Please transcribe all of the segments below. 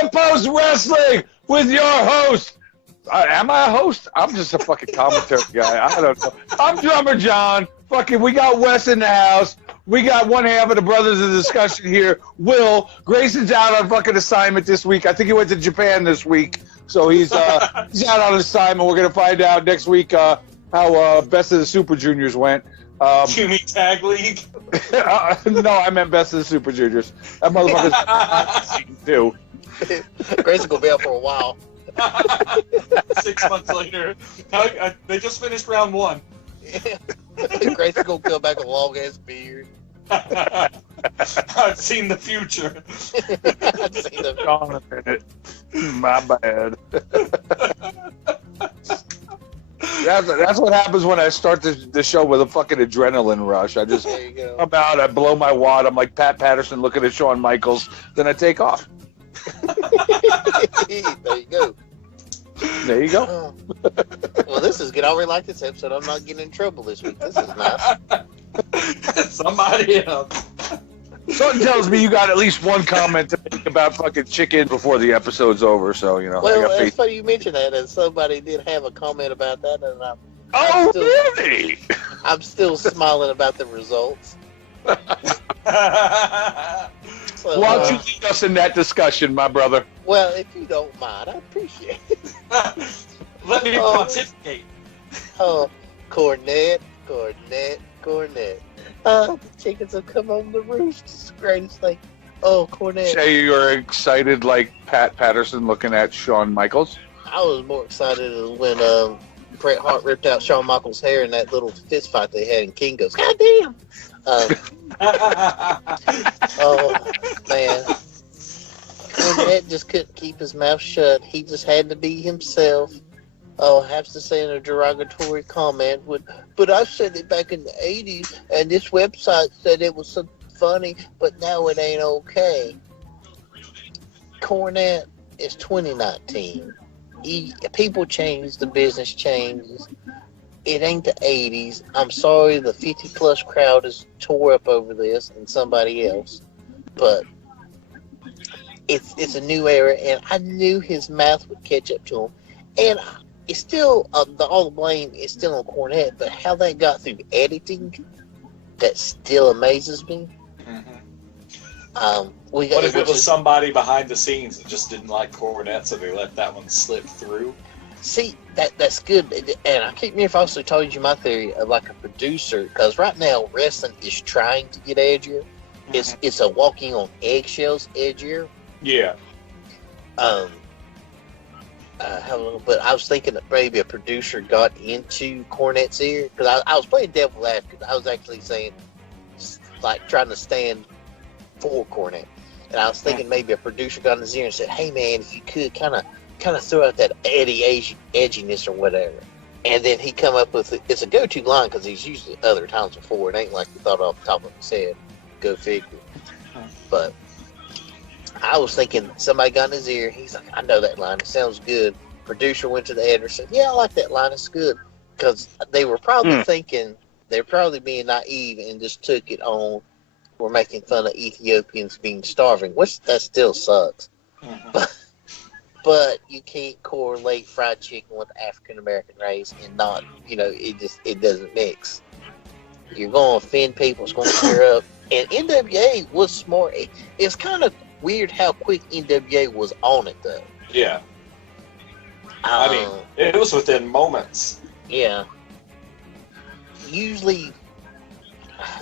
to Post Wrestling with your host. Am I a host? I'm just a fucking commentary guy. I don't know. I'm Drummer John. Fucking, we got Wes in the house. We got one half of the brothers of the discussion here. Will. Grayson's out on fucking assignment this week. I think he went to Japan this week. So he's out on assignment. We're going to find out next week how Best of the Super Juniors went. You mean Tag League? No, I meant Best of the Super Juniors. That motherfucker's season 2. Grayson gonna be out for a while. 6 months later. They just finished round 1. Grayson's gonna come back with a long ass beard. I've seen the future. I've seen the Gone a minute. My bad. That's what happens when I start the show with a fucking adrenaline rush. I just come out, I blow my wad. I'm like Pat Patterson looking at Shawn Michaels. Then I take off. There you go. There you go. Well, this is good. I really like this episode. I'm not getting in trouble this week. This is nice. Somebody else. Something tells me you got at least one comment to make about fucking chicken before the episode's over. So, you know. Well, it's funny you mentioned that, and somebody did have a comment about that, and really? I'm still smiling about the results. So, why don't you lead us in that discussion, my brother? Well, if you don't mind, I appreciate it. Let me pontificate. Oh, Cornette. The chickens have come on the roost. It's the greatest thing. Oh, Cornette. Say you're excited like Pat Patterson looking at Shawn Michaels? I was more excited when Bret Hart ripped out Shawn Michaels' hair in that little fist fight they had in Kinko's. God damn! Oh, man. Cornette just couldn't keep his mouth shut. He just had to be himself. Oh, I have to say in a derogatory comment, but I said it back in the 80s, and this website said it was so funny, but now it ain't okay. Cornette, it's 2019. People change, the business changes. It ain't the 80s. I'm sorry the 50-plus crowd is tore up over this and somebody else, but it's a new era, and I knew his mouth would catch up to him. And it's still, all the blame is still on Cornette, but how that got through editing, that still amazes me. Mm-hmm. What if it was somebody behind the scenes that just didn't like Cornette, so they let that one slip through? See, that's good. And I can't remember if I also told you my theory of like a producer, because right now wrestling is trying to get edgier. Mm-hmm. It's a walking on eggshells edgier. Yeah. But I was thinking that maybe a producer got into Cornette's ear, because I was playing devil's advocate. I was actually saying, like, trying to stand for Cornette, and I was thinking maybe a producer got in his ear and said, "Hey man, if you could kind of throw out that edginess or whatever," and then he come up with it's a go-to line because he's used it other times before. It ain't like he thought off the top of his head. Go figure. But I was thinking somebody got in his ear. He's like, I know that line. It sounds good. Producer went to the editor and said, yeah, I like that line. It's good. Because they were probably thinking, they're probably being naive and just took it on. We're making fun of Ethiopians being starving, which that still sucks. Mm-hmm. But you can't correlate fried chicken with the African-American race and not, it doesn't mix. You're going to offend people. It's going to clear up. And NWA was smart. It's kind of weird how quick NWA was on it, though. Yeah. I mean, it was within moments. Yeah. Usually...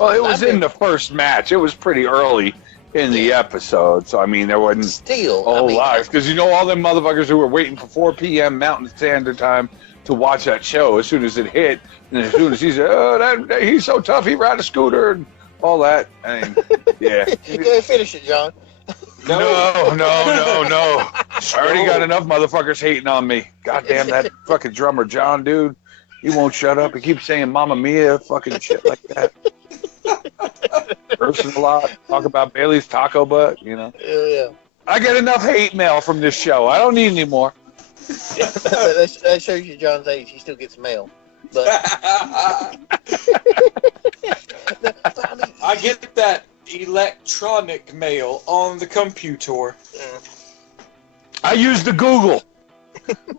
Well, it was in the first match. It was pretty early in the episode. So, I mean, there wasn't still a whole lot. Because, all them motherfuckers who were waiting for 4 p.m. Mountain Standard Time to watch that show as soon as it hit. And as soon as he said, he's so tough, he ride a scooter and all that. I mean, yeah. You can't finish it, John. No. I already got enough motherfuckers hating on me. Goddamn that fucking drummer John, dude. He won't shut up. He keeps saying Mamma Mia, fucking shit like that. Cursing a lot. Talk about Bailey's taco butt, Yeah. I get enough hate mail from this show. I don't need any more. That shows you John's age. He still gets mail. But I get that electronic mail on the computer. I use the Google.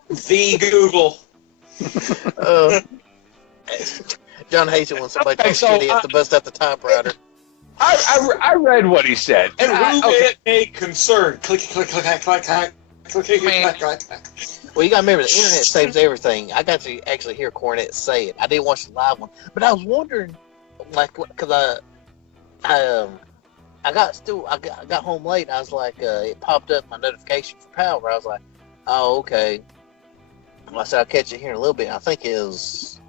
The Google. John hates it when somebody talks shit. He has to bust out the typewriter. I read what he said. And Rubit made concern. Click, click, click, click, click, click, click, click, click. Well, you got to remember, the internet saves everything. I got to actually hear Cornette say it. I didn't watch the live one, but I was wondering, like, because I got home late. And I was like, it popped up my notification for Power. I was like, oh, okay. I said I'll catch it here in a little bit. I think it was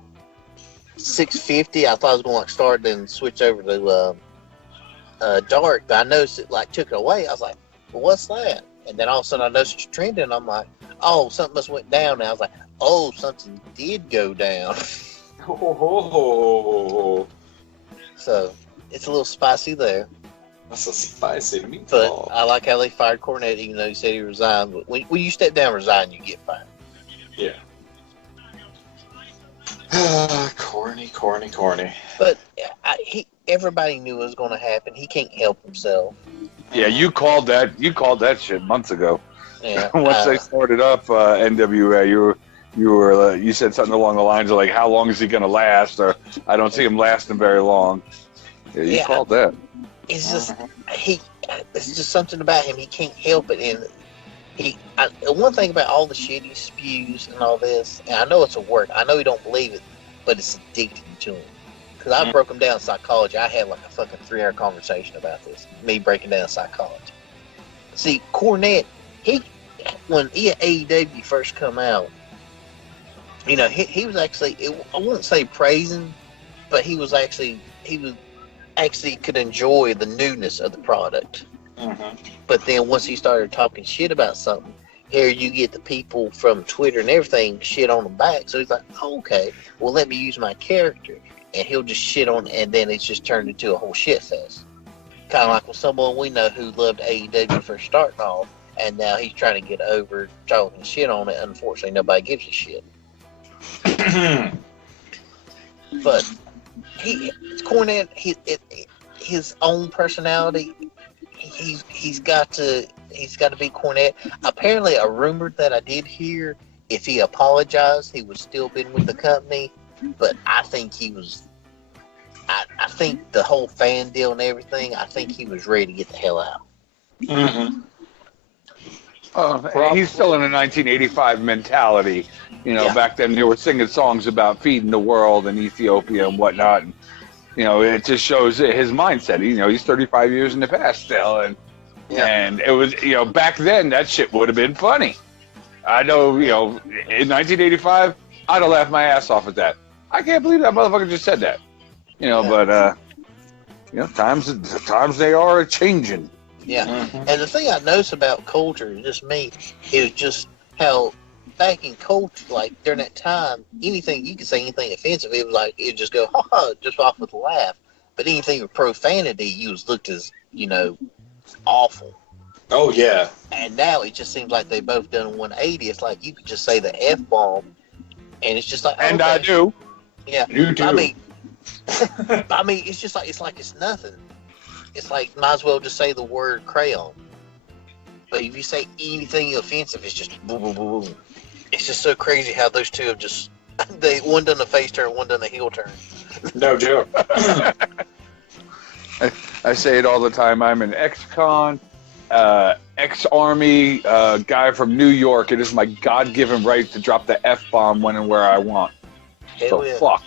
6:50. I thought I was going to like start, then switch over to dark, but I noticed it like took it away. I was like, well, what's that? And then all of a sudden I noticed it's trending. And I'm like, oh, something must went down. And I was like, oh, something did go down. Oh. So it's a little spicy there. That's a spicy meatball. But I like how they fired Cornette, even though he said he resigned. But when you step down and resign, you get fired. Yeah. Corny. But everybody knew it was going to happen. He can't help himself. Yeah, you called that shit months ago. Yeah. Once they started up NWA, you said something along the lines of like, how long is he going to last? Or I don't see him lasting very long. Yeah, you called that. It's just it's just something about him. He can't help it. And one thing about all the shit he spews and all this, and I know it's a work. I know he don't believe it, but it's addicting to him. Because I broke him down psychology. I had like a fucking 3-hour conversation about this. Me breaking down psychology. See, Cornette, when AEW first come out, you know, he was actually, I wouldn't say praising, but he actually could enjoy the newness of the product. Mm-hmm. But then once he started talking shit about something, here you get the people from Twitter and everything shit on him back. So he's like, oh, okay, well, let me use my character. And he'll just shit on, and then it's just turned into a whole shit fest. Kind of like with someone we know who loved AEW first starting off, and now he's trying to get over talking shit on it. Unfortunately, nobody gives a shit. But Cornette, his own personality, he's got to be Cornette. Apparently, a rumor that I did hear, if he apologized, he would still been with the company. But I think he was. I think the whole fan deal and everything. I think he was ready to get the hell out. Mm-hmm. He's still in a 1985 mentality. You know, back then they were singing songs about feeding the world and Ethiopia and whatnot. And, you know, it just shows his mindset. You know, he's 35 years in the past still, and it was, you know, back then that shit would have been funny. I know, you know, in 1985, I'd have laughed my ass off at that. I can't believe that motherfucker just said that. You know, but you know, times they are changing. Yeah, and the thing I notice about culture, just me, is just how back in culture, like during that time, anything you could say anything offensive, it was like it'd just go ha ha, just off with a laugh. But anything with profanity, you was looked as, you know, awful. Oh yeah. And now it just seems like they both done 180. It's like you could just say the F-bomb, and it's just like, and okay. I do. Yeah, you do. I mean, it's just like it's nothing. It's like might as well just say the word crayon. But if you say anything offensive, it's just boom, boom, boom, boom. It's just so crazy how those two have just one done a face turn, one done a heel turn. No joke. I say it all the time. I'm an ex-con, ex-army guy from New York. It is my God-given right to drop the F-bomb when and where I want. Hell yeah. Fuck.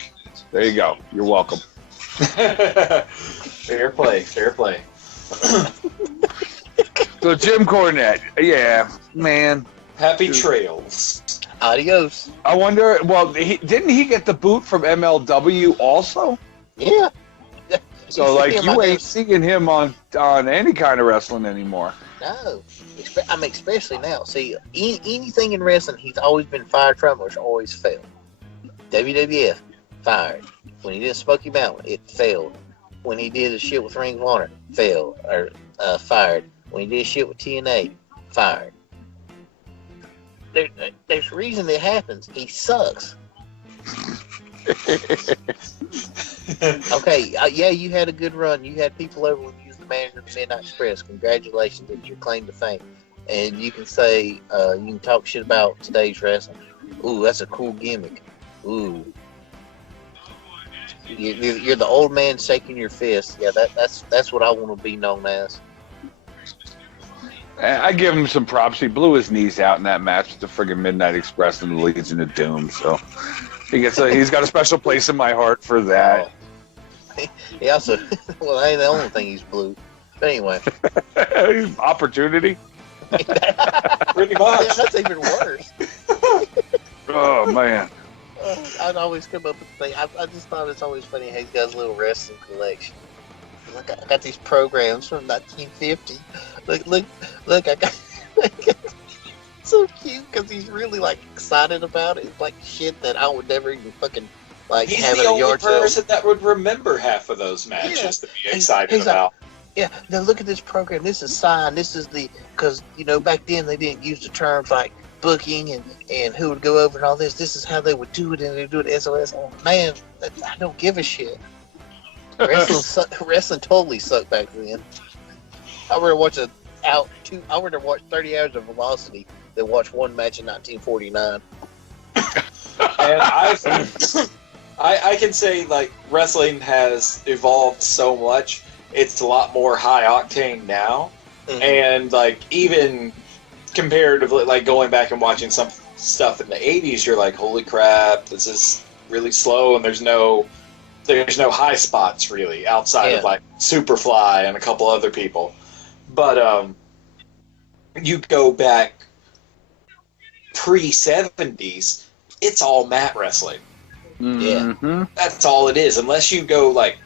There you go. You're welcome. Fair play. So Jim Cornette, yeah, man. Happy trails. Adios. I wonder. Well, didn't he get the boot from MLW also? Yeah. So like you ain't seeing him on any kind of wrestling anymore. No, I mean especially now. See, anything in wrestling, he's always been fired from or always failed. WWF, fired. When he did Smoky Mountain, it failed. When he did the shit with Ring of Honor, failed or fired. When he did shit with TNA, fired. There's a reason it happens. He sucks. Okay, yeah, you had a good run. You had people over when you was the manager of the Midnight Express. Congratulations, it's your claim to fame. and you can say, you can talk shit about today's wrestling. Ooh, that's a cool gimmick. Ooh. You're the old man shaking your fist. Yeah, that's what I want to be known as. I give him some props. He blew his knees out in that match with the friggin' Midnight Express and the Legion of Doom. So he's got a special place in my heart for that. Oh. He also, well, that ain't the only thing he's blew. But anyway. Opportunity? Pretty much. Yeah, that's even worse. Oh, man. I'd always come up with the thing. I just thought it's always funny how he's got his little wrestling collection. Look, I got these programs from 1950. Look, I got so cute because he's really like excited about it. It's like shit that I would never even fucking like he's have the at a only yard sale. person that would remember half of those matches to be excited about. Yeah, now look at this program. This is signed. This is because back then they didn't use the terms like booking and who would go over and all this. This is how they would do it, and they do it SOS. Oh man, I don't give a shit. Wrestling totally sucked back then. I would rather watch 30 hours of Velocity than watch one match in 1949. And I can say like wrestling has evolved so much. It's a lot more high octane now, and like even comparatively, like going back and watching some stuff in the 80s, you're like, holy crap, this is really slow, and there's no high spots really outside of like Superfly and a couple other people. But you go back pre-70s, it's all mat wrestling. Yeah, that's all it is. Unless you go like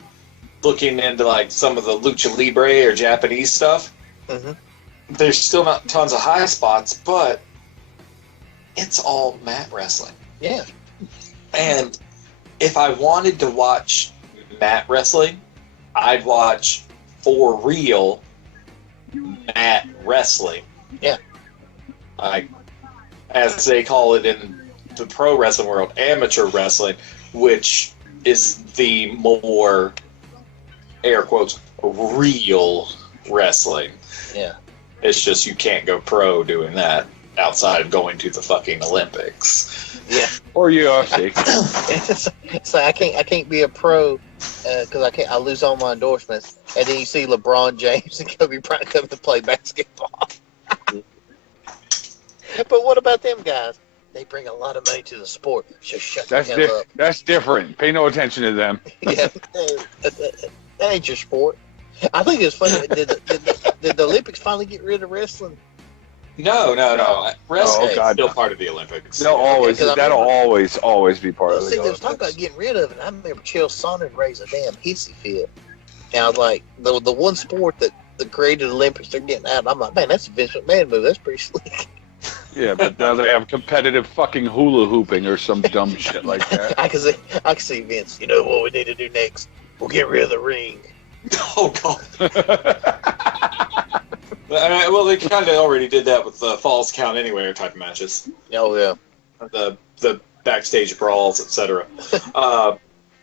looking into like some of the lucha libre or Japanese stuff, there's still not tons of high spots, but it's all mat wrestling. Yeah. And if I wanted to watch mat wrestling, I'd watch for real mat wrestling. Yeah. Like, as they call it in the pro wrestling world, amateur wrestling, which is the more, air quotes, real wrestling. Yeah. It's just you can't go pro doing that outside of going to the fucking Olympics. Yeah. Or UFC. So I can't be a pro because I lose all my endorsements. And then you see LeBron James and Kobe Bryant come to play basketball. But what about them guys? They bring a lot of money to the sport. Just shut the hell up. That's different. Pay no attention to them. Yeah, that ain't your sport. I think it's funny. Did the Olympics finally get rid of wrestling? No. Wrestling is God, still no. part of the Olympics. That'll always be part of the See, they was Olympics. talking about getting rid of it. I remember Chael Sonnen raised a damn hissy fit. And I was like, the one sport that the created Olympics they're getting out. And I'm like, man, that's a Vince McMahon move. That's pretty slick. Yeah, but now they have competitive fucking hula hooping or some dumb shit like that. I can see Vince. You know what we need to do next? We'll get rid of the ring. Oh God. Well, they kind of already did that with the Falls Count Anywhere type of matches. Oh yeah. The backstage brawls, etc.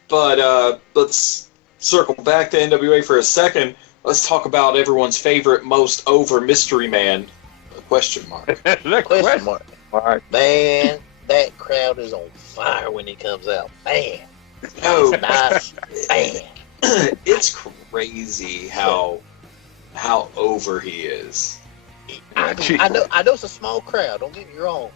But let's circle back to NWA for a second. Let's talk about everyone's favorite, most over mystery man. Question mark. Question mark. Man, that crowd is on fire when he comes out. Man. Oh, nice. Man. It's crazy how over he is. I know it's a small crowd. Don't get me wrong,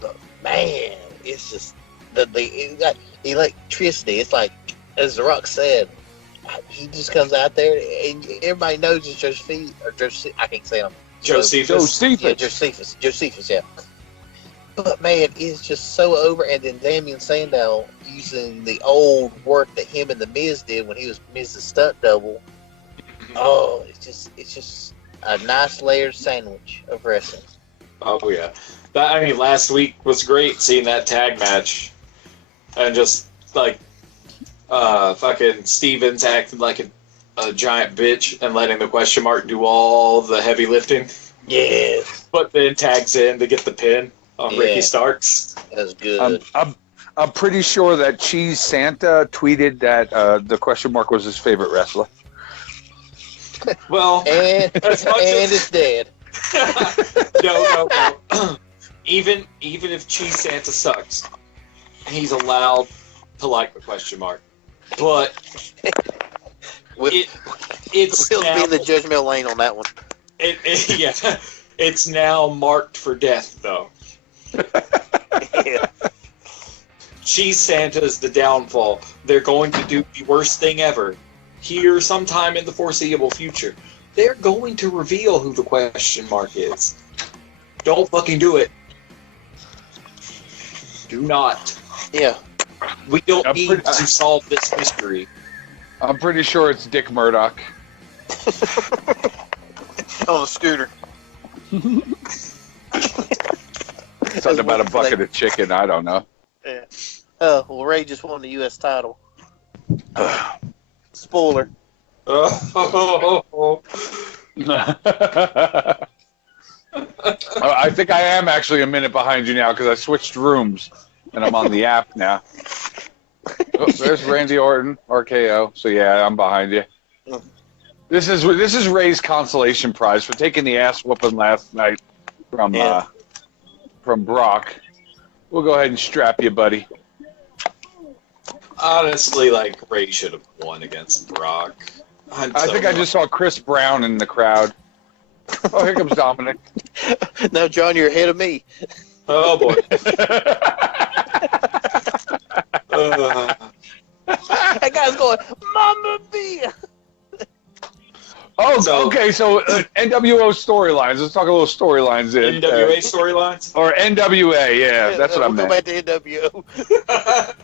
but man, it's just the electricity. It's like, as The Rock said, he just comes out there and everybody knows it's Josephus. I can't say him. Josephus. Yeah, Josephus. Yeah. But man, it's just so over. And then Damien Sandow using the old work that him and the Miz did when he was Miz's stunt double. Oh, it's just a nice layered sandwich of wrestling. Oh yeah, last week was great seeing that tag match, and just like fucking Stevens acting like a giant bitch and letting the question mark do all the heavy lifting. Yeah, but then tags in to get the pin on Ricky Starks. That's good. I'm pretty sure that Cheese Santa tweeted that the question mark was his favorite wrestler. Well, and it's dead. No. Even if Cheese Santa sucks, he's allowed to like the question mark. But it's we'll now, be in the judgmental lane on that one. Yeah, it's now marked for death, though. Yeah. Cheese Santa is the downfall. They're going to do the worst thing ever. Here, sometime in the foreseeable future, they're going to reveal who the question mark is. Don't fucking do it. Do not. Yeah. We don't need to solve this mystery. I'm pretty sure it's Dick Murdoch. On a scooter. Something about a bucket of chicken. I don't know. Yeah. Well, Ray just won the U.S. title. Spoiler. I think I am actually a minute behind you now because I switched rooms and I'm on the app now. Oh, there's Randy Orton, RKO. So yeah, I'm behind you. This is Ray's consolation prize for taking the ass whooping last night from Brock. We'll go ahead and strap you, buddy. Honestly, Ray should have won against Brock. I think I just saw Chris Brown in the crowd. Oh, here comes Dominic. No, John, you're ahead of me. Oh, boy. That guy's going, Mamma Mia! Oh, okay, so NWO storylines. Let's talk a little storylines. NWA storylines? Or NWA, yeah, that's what I meant. Go back to NWO.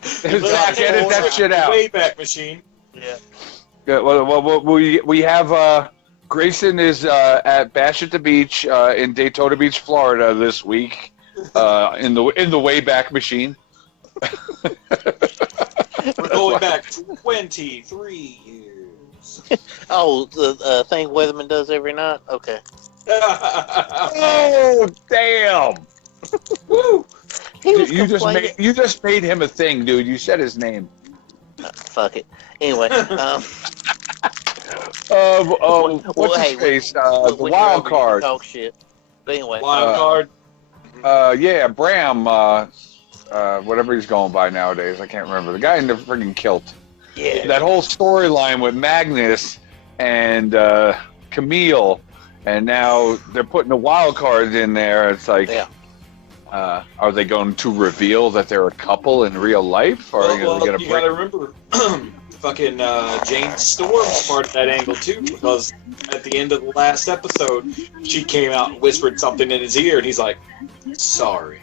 Zach, edit that shit out. Wayback Machine. Yeah. Well, we have Grayson is at Bash at the Beach in Daytona Beach, Florida this week in the Wayback Machine. We're going back 23 years. Oh, the thing Weatherman does every night? Okay. Oh, damn! Woo! You just made him a thing, dude. You said his name. Fuck it. Anyway. What's his face? The wild card. Talk shit. But anyway. Wild card. Yeah, Bram. Whatever he's going by nowadays, I can't remember. The guy in the friggin' kilt. Yeah. That whole storyline with Magnus and Camille, and now they're putting the wild cards in there. It's like, are they going to reveal that they're a couple in real life, or are they going to get a you break? gotta remember, fucking Jane Storm's part of that angle too, because at the end of the last episode, she came out and whispered something in his ear, and he's like, "Sorry,"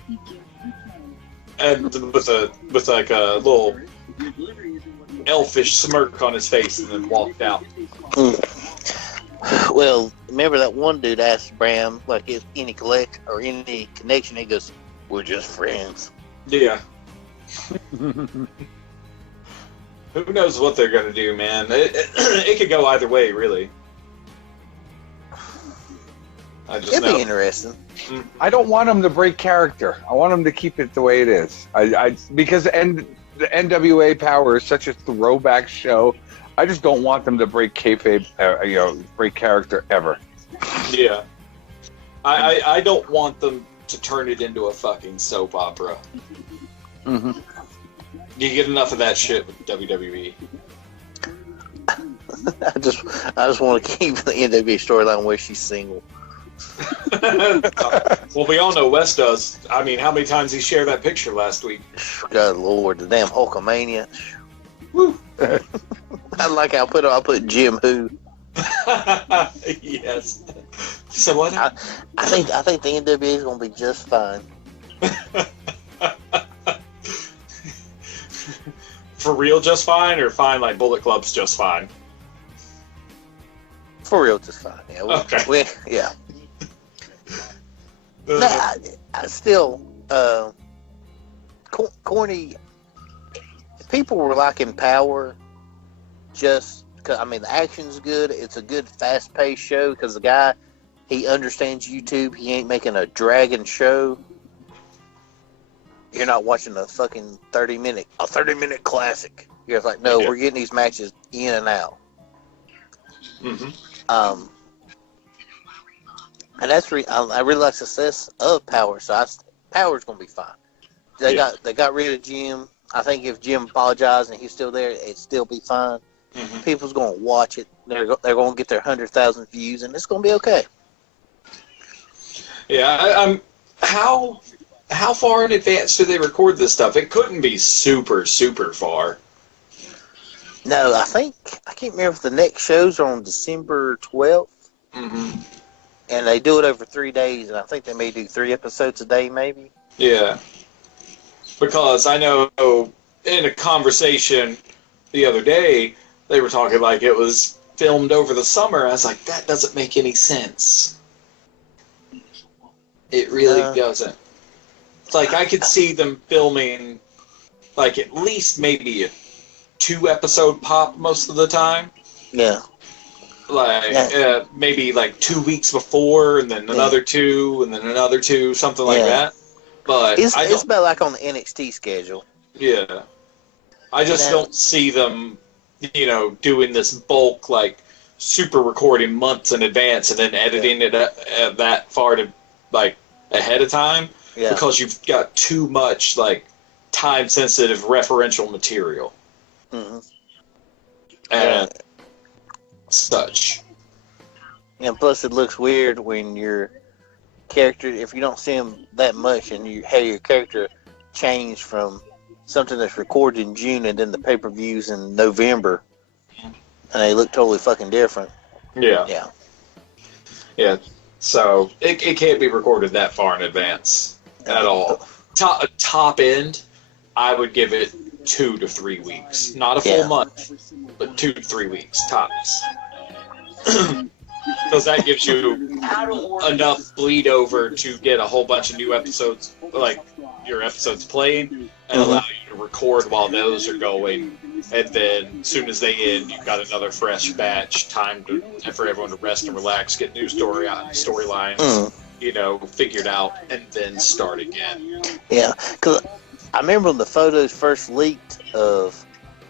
and with a little elfish smirk on his face, and then walked out. Well, remember that one dude asked Bram, if any connection, he goes, "We're just friends." Yeah. Who knows what they're gonna do, man? It could go either way, really. It'd be interesting. I don't want them to break character. I want them to keep it the way it is. Because the NWA Power is such a throwback show. I just don't want them to break kayfabe, break character ever. Yeah. I don't want them to turn it into a fucking soap opera. Mm-hmm. You get enough of that shit with WWE. I just want to keep the NWA storyline where she's single. Well, we all know Wes does. I mean, how many times he shared that picture last week? God Lord, the damn Hulkamania. Woo. I like how I put Jim Who. Yes. So what? I think the NWA is gonna be just fine. For real, just fine, or fine like Bullet Club's just fine? For real, just fine. Yeah. Okay. Yeah. No, I still, corny. People were liking Power just because, the action's good. It's a good, fast-paced show because the guy, he understands YouTube. He ain't making a dragging show. You're not watching a fucking 30-minute classic. You're just like, no, we're getting these matches in and out. Mm-hmm. And I really like the success of Power, so Power's gonna be fine. They got rid of Jim. I think if Jim apologized and he's still there, it'd still be fine. Mm-hmm. People's gonna watch it. They're gonna get their 100,000 views, and it's gonna be okay. Yeah, how far in advance do they record this stuff? It couldn't be super, super far. No, I can't remember if the next shows are on December 12th. Mm-hmm. And they do it over 3 days, and I think they may do 3 episodes a day, maybe. Yeah. Because I know in a conversation the other day, they were talking like it was filmed over the summer. I was like, that doesn't make any sense. It really doesn't. It's like I could see them filming like at least maybe a 2-episode pop most of the time. Yeah. Like maybe like 2 weeks before, and then another 2, and then another 2, something like that. But it's about like on the NXT schedule. Yeah, I just don't see them, doing this bulk like super recording months in advance and then editing it that far to like ahead of time because you've got too much like time sensitive referential material and such. And plus, it looks weird when your character, if you don't see him that much, and you have your character change from something that's recorded in June and then the pay-per-views in November, and they look totally fucking different. Yeah. So it can't be recorded that far in advance at all. Top end, I would give it 2 to 3 weeks, not a full month, but 2 to 3 weeks tops. Because that gives you enough bleed over to get a whole bunch of new episodes, like your episodes playing, and allow you to record while those are going. And then as soon as they end, you've got another fresh batch, time for everyone to rest and relax, get new storylines, figured out, and then start again. Yeah, because I remember when the photos first leaked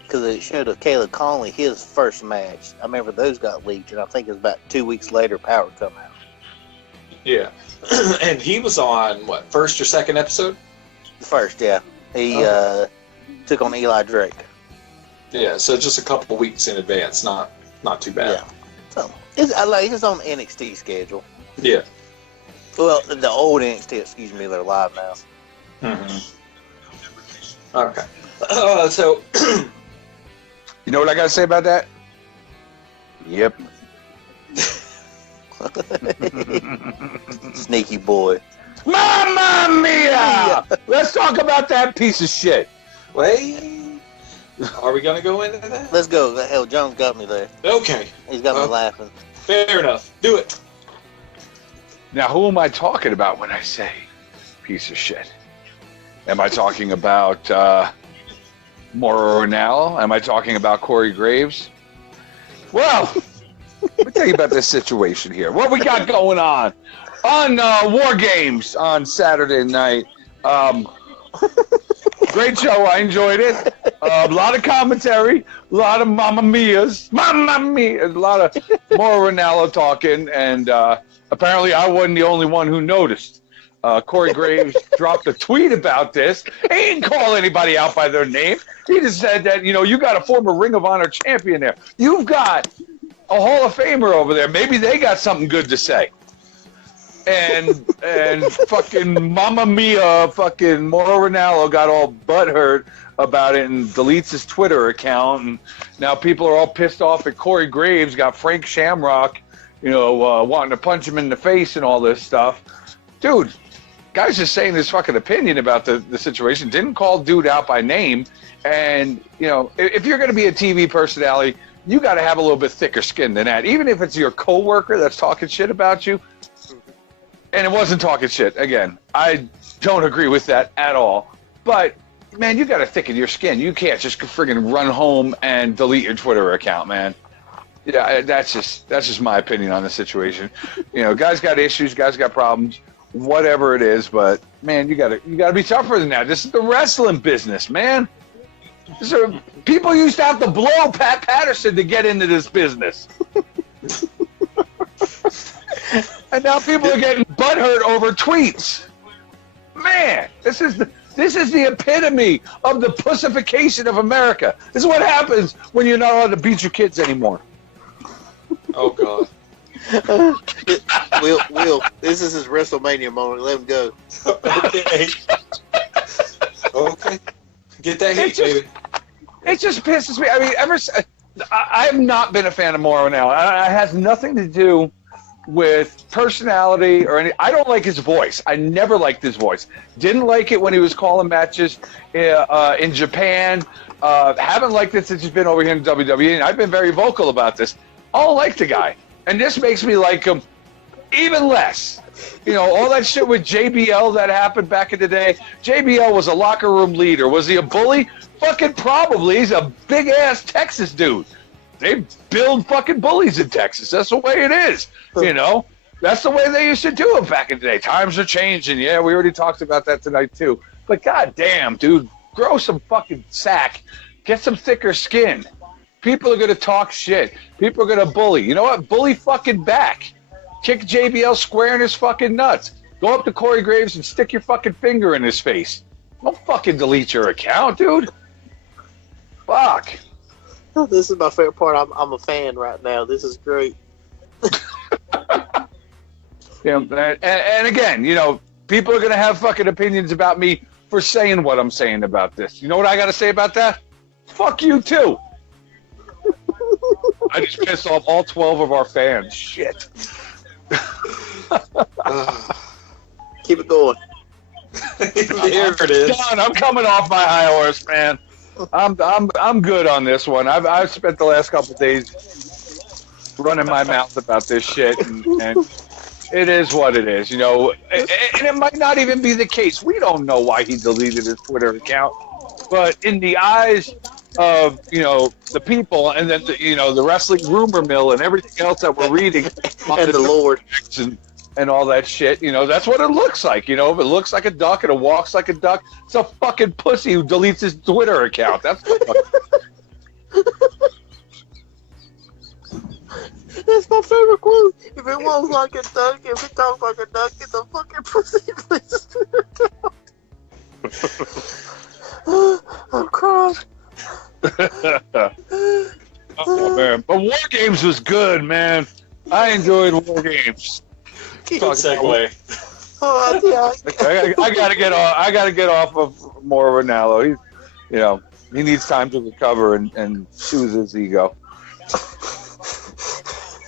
because it showed of Caleb Conley, his first match. I remember those got leaked, and I think it was about 2 weeks later Power come out. Yeah. And he was on, first or second episode? First, yeah. He took on Eli Drake. Yeah, so just a couple weeks in advance, not too bad. Yeah. So, it's on the NXT schedule. Yeah. Well, the old NXT, excuse me, they're live now. Mm-hmm. Okay. So... You know what I got to say about that? Yep. Sneaky boy. Mamma mia! Let's talk about that piece of shit. Wait. Are we going to go into that? Let's go. Hell, John's got me there. Okay. He's got me laughing. Fair enough. Do it. Now, who am I talking about when I say piece of shit? Am I talking about Mauro Ranallo? Am I talking about Corey Graves? Well, let me tell you about this situation here. What we got going on War Games on Saturday night. Great show. I enjoyed it. A lot of commentary, a lot of Mamma Mia's, Mamma Mia, a lot of Mauro Ranallo talking, and apparently I wasn't the only one who noticed. Corey Graves dropped a tweet about this. He didn't call anybody out by their name. He just said that, you got a former Ring of Honor champion there. You've got a Hall of Famer over there. Maybe they got something good to say. And fucking Mamma Mia, fucking Mauro Ranallo got all butthurt about it and deletes his Twitter account. And now people are all pissed off at Corey Graves, got Frank Shamrock, wanting to punch him in the face and all this stuff. Dude, guy's just saying his fucking opinion about the situation. Didn't call dude out by name. And, if you're going to be a TV personality, you got to have a little bit thicker skin than that. Even if it's your coworker that's talking shit about you. And it wasn't talking shit. Again, I don't agree with that at all. But, man, you got to thicken your skin. You can't just friggin' run home and delete your Twitter account, man. Yeah, that's just my opinion on the situation. Guys got issues, guys got problems. Whatever it is, but man, you gotta be tougher than that. This is the wrestling business, man. People used to have to blow Pat Patterson to get into this business. And now people are getting butthurt over tweets. Man, this is the epitome of the pussification of America. This is what happens when you're not allowed to beat your kids anymore. Oh, God. Will, this is his WrestleMania moment. Let him go. Okay. Okay. Get that heat, baby. It just pisses me. I mean, I have not been a fan of Mauro now. It has nothing to do with personality or any. I don't like his voice. I never liked his voice. Didn't like it when he was calling matches in Japan. Haven't liked it since he's been over here in WWE, and I've been very vocal about this. I don't like the guy, and this makes me like him even less. You know, all that shit with JBL that happened back in the day. JBL was a locker room leader. Was he a bully? Fucking probably. He's a big-ass Texas dude. They build fucking bullies in Texas. That's the way it is, you know? That's the way they used to do it back in the day. Times are changing. Yeah, we already talked about that tonight, too. But goddamn, dude, grow some fucking sack. Get some thicker skin. People are going to talk shit. People are going to bully. You know what? Bully fucking back. Kick JBL square in his fucking nuts. Go up to Corey Graves and stick your fucking finger in his face. Don't fucking delete your account, dude. Fuck. This is my favorite part. I'm a fan right now. This is great. You know, and again, you know, people are going to have fucking opinions about me for saying what I'm saying about this. You know what I got to say about that? Fuck you, too. I just pissed off all 12 of our fans. Shit. Keep it going. There it is. John, I'm coming off my high horse, man. I'm good on this one. I've spent the last couple of days running my mouth about this shit, and it is what it is, you know. And it might not even be the case. We don't know why he deleted his Twitter account, but in the eyes of, you know, the people, and then the wrestling rumor mill and everything else that we're reading, And the Lord. and all that shit, you know, that's what it looks like. You know, if it looks like a duck and it walks like a duck, it's a fucking pussy who deletes his Twitter account. That's That's my favorite quote. If it walks like a duck, if it talks like a duck, it's a fucking pussy. I'm crying. Oh man, but War Games was good, man. I enjoyed War Games. Good segue. Oh, yeah. I gotta get off. I gotta get off of Mauro Ranallo. He needs time to recover and soothe his ego.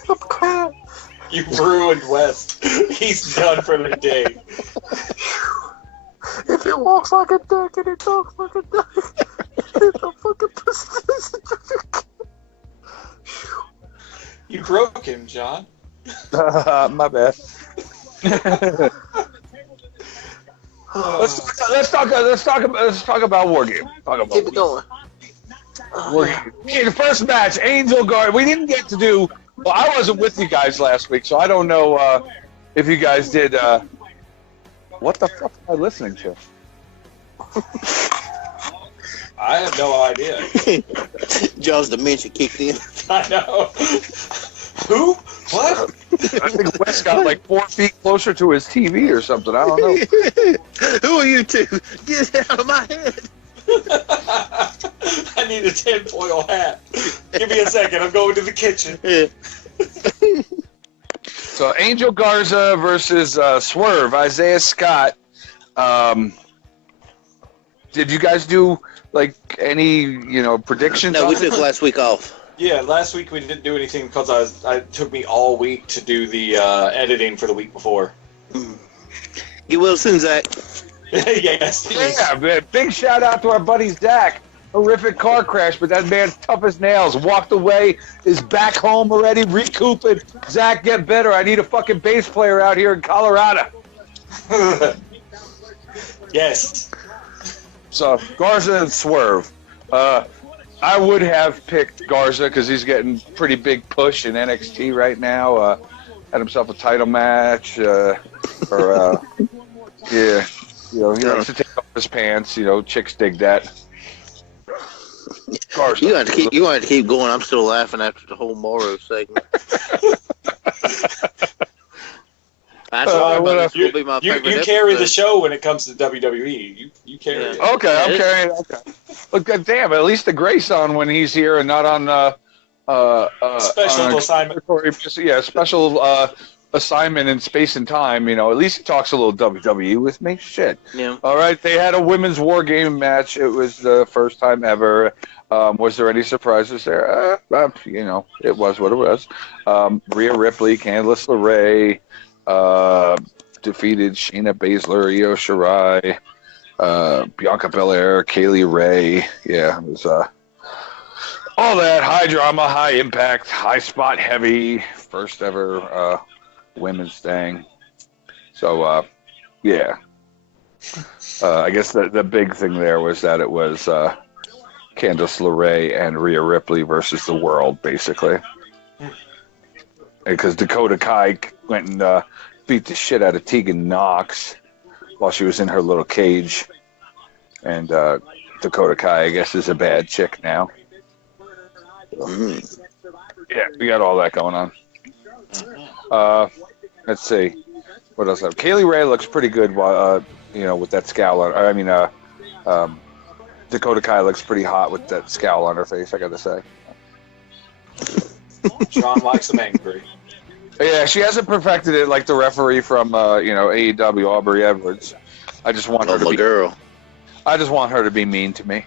I'm crying. You ruined Wes. He's done for the day. If it walks like a duck and it talks like a duck, it's a fucking pussy. You broke him, John. My bad. Let's talk about War Game. Keep it going. War Game. Okay, the first match, Angel Guard. We didn't get to do. Well, I wasn't with you guys last week, so I don't know if you guys did. What the fuck am I listening to? I have no idea. John's dementia kicked in. I know. Who? What? I think Wes got like 4 feet closer to his TV or something. I don't know. Who are you two? Get out of my head. I need a tinfoil hat. Give me a second. I'm going to the kitchen. Yeah. So Angel Garza versus Swerve, Isaiah Scott. Did you guys do like any predictions? No, we took last week off. Yeah, last week we didn't do anything because it took me all week to do the editing for the week before. Get well soon, Zach. Yes. Yeah, big shout out to our buddy Zach. Horrific car crash, but that man's tough as nails. Walked away, is back home already, recouping. Zach, get better. I need a fucking bass player out here in Colorado. Yes. So, Garza and Swerve. I would have picked Garza because he's getting pretty big push in NXT right now. Had himself a title match. Yeah. He likes to take off his pants. Chicks dig that. Garza. You want to keep going. I'm still laughing after the whole Mauro segment. That's going to be my favorite. You carry the show when it comes to WWE. You carry it. Okay, I'm carrying. Okay. Look, damn, at least the Grace on when he's here and not on special assignment. Yeah, special assignment in space and time. You know, at least he talks a little WWE with me. Shit. Yeah. All right, they had a women's war game match. It was the first time ever. Was there any surprises there? You know, it was what it was. Rhea Ripley, Candice LeRae defeated Shayna Baszler, Io Shirai, Bianca Belair, Kaylee Ray. Yeah, it was all that high drama, high impact, high spot heavy, first ever women's thing. So, yeah. I guess the big thing there was that it was Candice LeRae and Rhea Ripley versus the world, basically. Because Dakota Kai went and beat the shit out of Tegan Nox while she was in her little cage. And Dakota Kai, I guess, is a bad chick now. Yeah, we got all that going on. Let's see. What else? Kaylee Ray looks pretty good while, you know, with that scowl on. I mean, Dakota Kai looks pretty hot with that scowl on her face, I gotta say. Sean likes them angry. Yeah, she hasn't perfected it like the referee from, you know, AEW, Aubrey Edwards. I just want her to be girl. I just want her to be mean to me.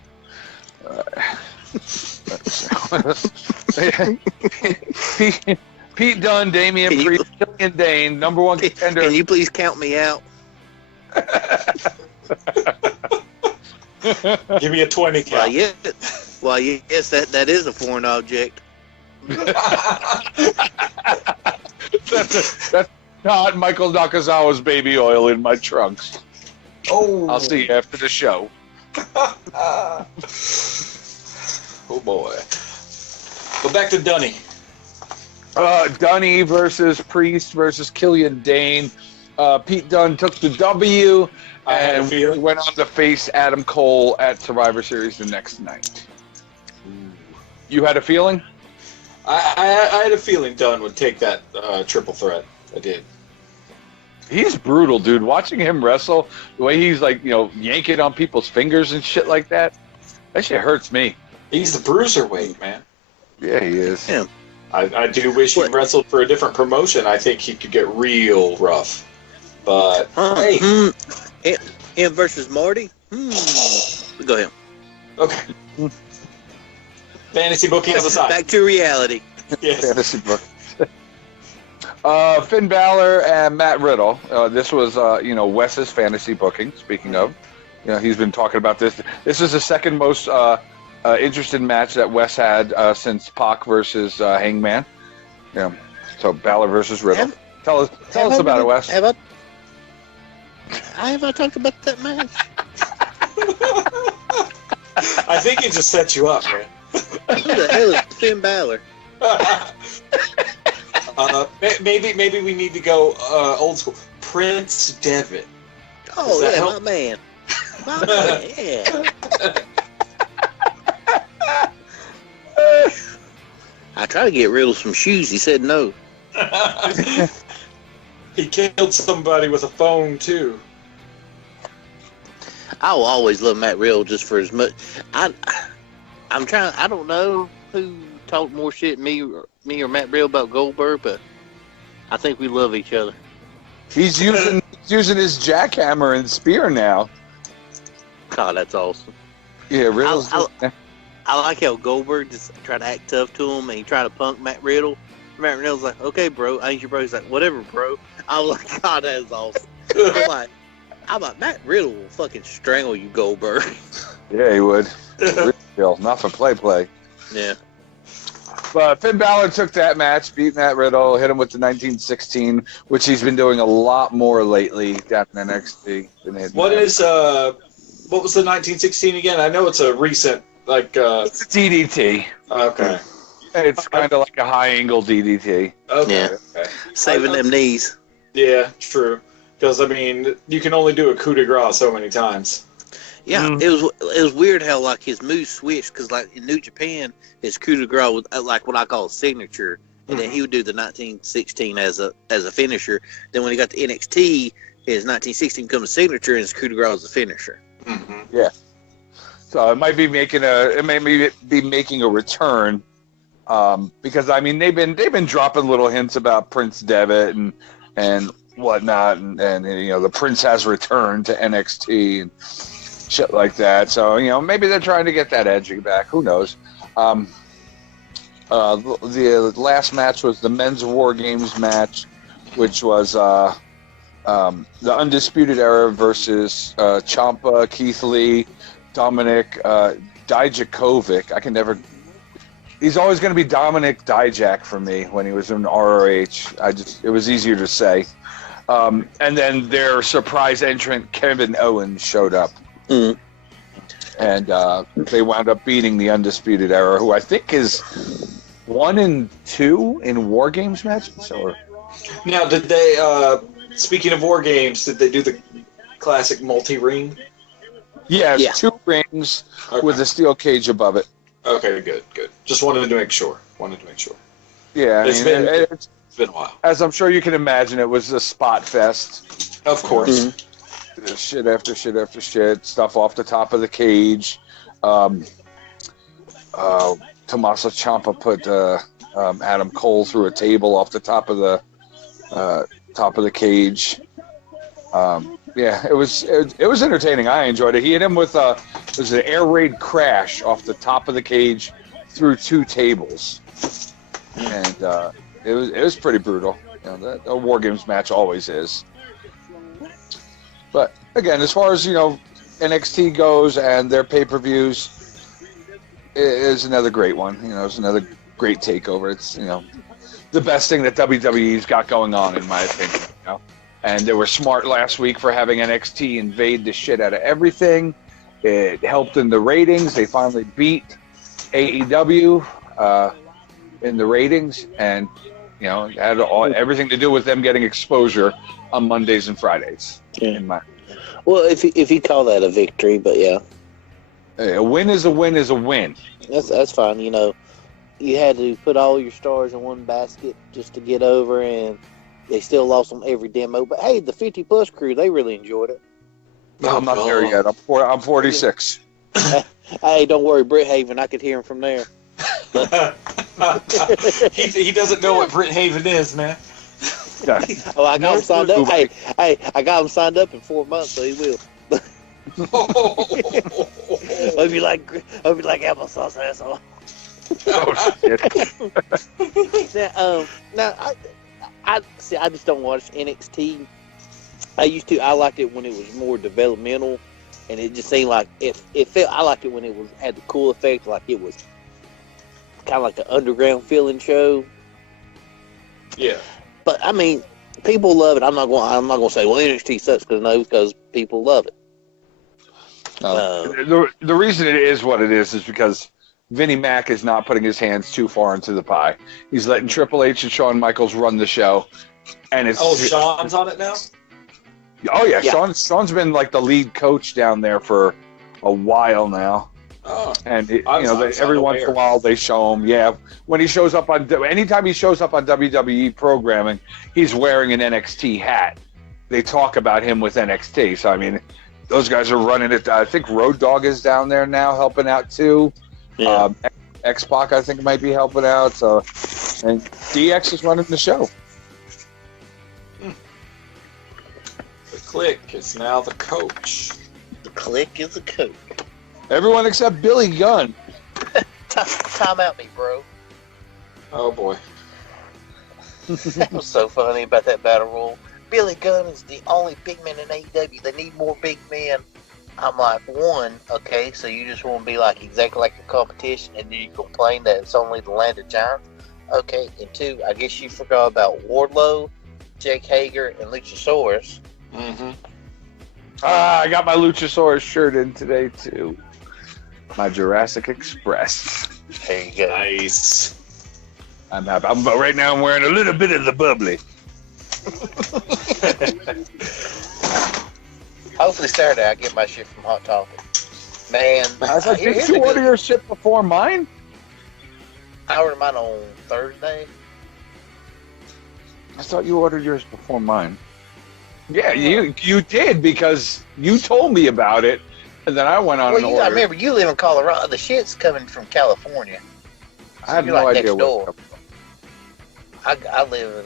Pete Dunne, Damian Priest, Killian Dane, number one contender. Can you please count me out? Give me a 20 count. Well, yes, that is a foreign object. That's not Michael Nakazawa's baby oil in my trunks. Oh, I'll see you after the show. Oh boy. Go back to Dunny. Dunny versus Priest versus Killian Dane. Pete Dunne took the W and went on to face Adam Cole at Survivor Series the next night. You had a feeling? I had a feeling Dunne would take that triple threat. I did. He's brutal, dude. Watching him wrestle, the way he's like, you know, yanking on people's fingers and shit like that, that shit hurts me. He's the bruiserweight, man. Yeah, he is. Yeah. I do wish he wrestled for a different promotion. I think he could get real rough. But, hey. Him versus Marty? Go ahead. Okay. Fantasy bookings aside. Back to reality. Yes. Fantasy book. Finn Balor and Matt Riddle. This was, you know, Wes's fantasy booking, speaking of. You know, he's been talking about this. This is the second most interesting match that Wes had since Pac versus Hangman. Yeah. So Balor versus Riddle. Tell us about it, Wes. Have I talked about that match? I think he just set you up, man. Who the hell is Finn Balor? Maybe we need to go old school. Prince Devitt. Oh yeah, my man. My man, yeah. I tried to get rid of some shoes. He said no. He killed somebody with a phone too. I will always love Matt Riddle just for as much. I'm trying. I don't know who talked more shit, me or Matt Riddle about Goldberg, but I think we love each other. He's using his jackhammer and spear now. God, that's awesome. Yeah, Riddle's. I like how Goldberg just tried to act tough to him and he tried to punk Matt Riddle. Matt Riddle's like, "Okay, bro, I ain't your bro." He's like, "Whatever, bro." I was like, "God, that is awesome." I'm like, Matt Riddle will fucking strangle you, Goldberg. Yeah, he would. Real, not for play. Yeah. But Finn Balor took that match, beat Matt Riddle, hit him with the 1916, which he's been doing a lot more lately down in NXT. What was the 1916 again? I know it's a recent, like... It's a DDT. Okay. It's kind of like a high-angle DDT. Okay. Yeah. Okay. Saving them knees. Yeah, true. Because, I mean, you can only do a coup de grace so many times. Yeah, it was weird how, like, his moves switched, because, like, in New Japan, his coup de grace was, like, what I call a signature, and then he would do the 1916 as a finisher. Then when he got to NXT, his 1916 becomes a signature, and his coup de grace is the finisher. Mm-hmm. Yeah. So it might be making a return, because I mean they've been dropping little hints about Prince Devitt and whatnot, and the Prince has returned to NXT and shit like that. So maybe they're trying to get that edge back. Who knows? The last match was the men's War Games match, which was the Undisputed Era versus Ciampa, Keith Lee, Dominic Dijakovic. I can never. He's always going to be Dominic Dijak for me when he was in ROH. It was easier to say. And then their surprise entrant Kevin Owens showed up, and they wound up beating the Undisputed Era, who I think is 1-2 in War Games matches. Or now, did they? Speaking of War Games, did they do the classic multi-ring? Yeah, 2 rings with a steel cage above it. Okay, good. Just wanted to make sure. Yeah, it's been a while. As I'm sure you can imagine, it was a spot fest. Of course. Mm-hmm. Shit after shit after shit. Stuff off the top of the cage. Tommaso Ciampa put Adam Cole through a table off the top of the cage. Yeah, it was entertaining. I enjoyed it. He hit him with it was an air raid crash off the top of the cage through 2 tables, and it was pretty brutal. A War Games match always is. But again, as far as NXT goes and their pay-per-views, it is another great one. It's another great takeover. It's the best thing that WWE's got going on, in my opinion. And they were smart last week for having NXT invade the shit out of everything. It helped in the ratings. They finally beat AEW in the ratings, and it had everything to do with them getting exposure on Mondays and Fridays. Yeah. Well, if you call that a victory, but yeah, a win is a win is a win. That's fine. You had to put all your stars in one basket just to get over, and they still lost on every demo. But hey, the 50+ crew, they really enjoyed it. No, I'm not there yet. I'm 46. Hey, don't worry, Britt Haven. I could hear him from there. He doesn't know what Britt Haven is, man. Yeah. Oh, I got him signed up. Hey, I got him signed up in 4 months, so he will. I'll be like applesauce, asshole. Oh shit. Now, I see. I just don't watch NXT. I used to. I liked it when it was more developmental, and it just seemed like it felt. I liked it when it had the cool effect, like it was kind of like an underground feeling show. Yeah. But I mean, people love it. I'm not going to say, well, NXT sucks because people love it. The reason it is what it is because Vinnie Mac is not putting his hands too far into the pie. He's letting Triple H and Shawn Michaels run the show, and it's Shawn's on it now. Oh yeah. Shawn's been like the lead coach down there for a while now. Oh, and every once in a while they show him. Yeah, when he shows up anytime he shows up on WWE programming, he's wearing an NXT hat. They talk about him with NXT. So I mean, those guys are running it. I think Road Dogg is down there now helping out too. Yeah. X-Pac I think might be helping out. So, and DX is running the show. The Click is now the coach. The Click is the coach. Everyone except Billy Gunn. Time out me, bro. Oh boy. That was so funny about that battle royal. Billy Gunn is the only big man in AEW. They need more big men. I'm like, one, okay, so you just want to be like exactly like your competition, and then you complain that it's only the land of giants. Okay, and 2, I guess you forgot about Wardlow, Jake Hager, and Luchasaurus. Mm-hmm. I got my Luchasaurus shirt in today too. My Jurassic Express. There you go. Nice. I'm happy. Right now I'm wearing a little bit of the bubbly. Hopefully Saturday I get my shit from Hot Topic. Man, I was like, did you order your shit before mine? I ordered mine on Thursday. I thought you ordered yours before mine. Yeah, you did because you told me about it, and then I went on and ordered. I remember you live in Colorado. The shit's coming from California. I have no idea next where door. I live in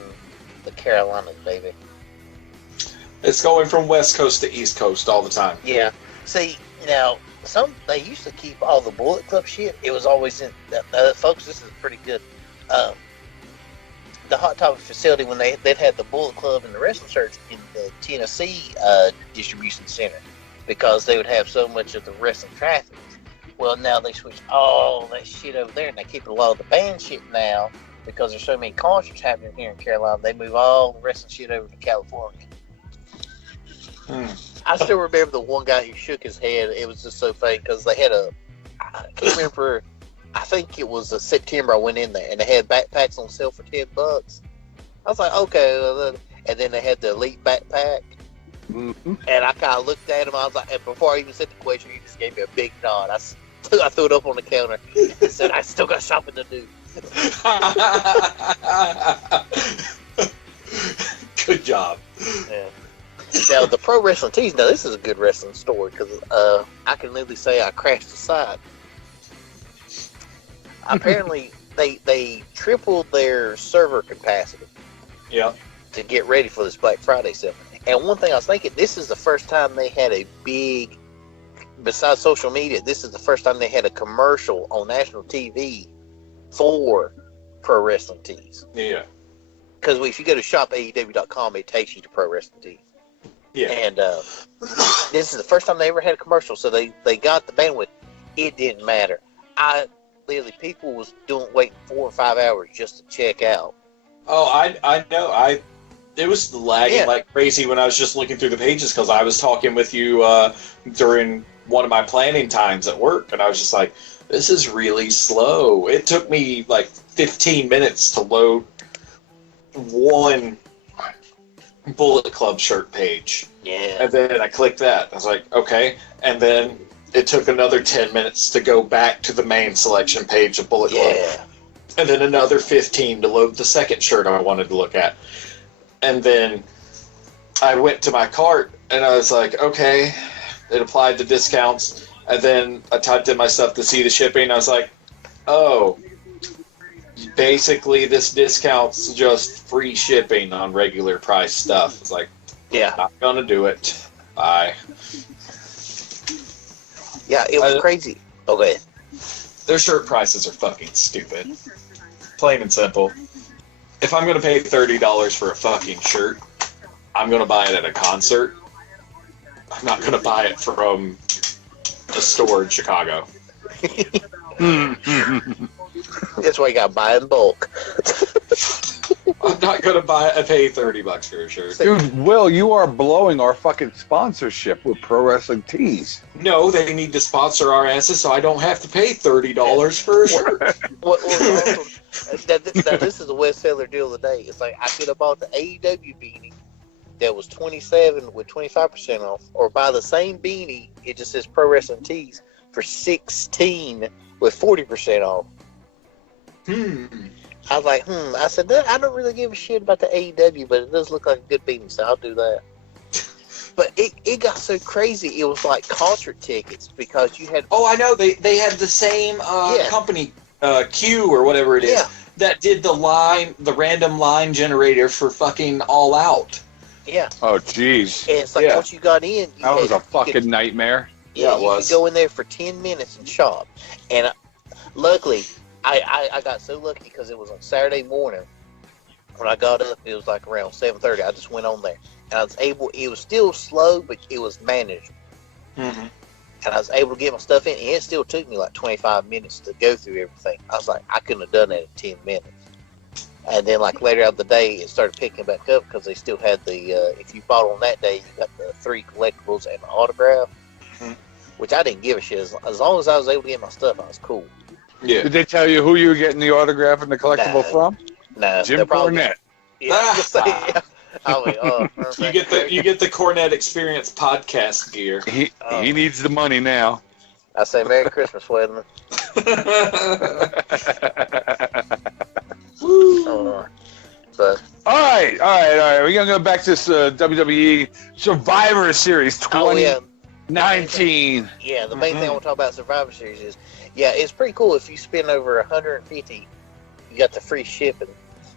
the Carolinas, baby. It's going from West Coast to East Coast all the time. Yeah. See, now, they used to keep all the Bullet Club shit. It was always in... folks, this is pretty good. The Hot Topic facility, when they'd had the Bullet Club and the wrestling shirts in the Tennessee distribution center because they would have so much of the wrestling traffic. Well, now they switched all that shit over there, and they keep a lot of the band shit now because there's so many concerts happening here in Carolina. They move all the wrestling shit over to California. I still remember the one guy who shook his head. It was just so funny because they had I can't remember, I think it was September I went in there and they had backpacks on sale for $10. I was like, okay. And then they had the Elite backpack. Mm-hmm. And I kind of looked at him. I was like, and before I even said the question, he just gave me a big nod. I threw it up on the counter and said, I still got shopping to do. Good job. Yeah. Now, the pro wrestling tees, now this is a good wrestling story because I can literally say I crashed the site. Apparently, they tripled their server capacity. Yeah. To get ready for this Black Friday sale. And one thing I was thinking, this is the first time they had a big, besides social media, this is the first time they had a commercial on national TV for pro wrestling tees. Yeah. Because if you go to shopaew.com, it takes you to pro wrestling tees. Yeah. And this is the first time they ever had a commercial, so they got the bandwidth. It didn't matter. People was waiting 4 or 5 hours just to check out. Oh, I know. It was lagging like crazy when I was just looking through the pages because I was talking with you during one of my planning times at work, and I was just like, this is really slow. It took me like 15 minutes to load one Bullet Club shirt page. Yeah. And then I clicked that. I was like, okay. And then it took another 10 minutes to go back to the main selection page of Bullet Club. Yeah. And then another 15 to load the second shirt I wanted to look at. And then I went to my cart and I was like, okay, it applied the discounts. And then I typed in my stuff to see the shipping. I was like, oh, basically this discount's just free shipping on regular price stuff. It's like, yeah, not gonna do it. Bye. Yeah, it was crazy. Okay. Their shirt prices are fucking stupid. Plain and simple. If I'm gonna pay $30 for a fucking shirt, I'm gonna buy it at a concert. I'm not gonna buy it from a store in Chicago. That's why you gotta buy in bulk. I'm not gonna pay $30 for a shirt. Dude, Will, you are blowing our fucking sponsorship with Pro Wrestling Tees. No, they need to sponsor our asses so I don't have to pay $30 for a shirt. This is a West Seller deal of the day. It's like I could have bought the AEW beanie that was $27 with 25% off, or buy the same beanie, it just says Pro Wrestling Tees, for $16 with 40% off. I was like, I said, I don't really give a shit about the AEW, but it does look like a good beanie, so I'll do that. But it got so crazy, it was like concert tickets, because you had... Oh, I know, they had the same company, Q or whatever it is, that did the random line generator for fucking All Out. Yeah. Oh, jeez. And it's like, once you got in... That was a fucking nightmare. Yeah, it was. You could go in there for 10 minutes and shop. And luckily... I got so lucky because it was on Saturday morning. When I got up, it was like around 7:30. I just went on there. And I was able, it was still slow, but it was manageable. Mm-hmm. And I was able to get my stuff in. And it still took me like 25 minutes to go through everything. I was like, I couldn't have done that in 10 minutes. And then like later out of the day, it started picking back up because they still had the, if you bought on that day, you got the 3 collectibles and the autograph. Mm-hmm. Which I didn't give a shit. As long as I was able to get my stuff, I was cool. Yeah. Did they tell you who you were getting the autograph and the collectible from? No. Jim Cornette. Yeah. You get the Cornette Experience podcast gear. He needs the money now. I say Merry Christmas, Wedman. But All right. We're gonna go back to this WWE Survivor Series 2019. Yeah, the main thing I want to talk about Survivor Series is, it's pretty cool if you spend over 150, you got the free shipping.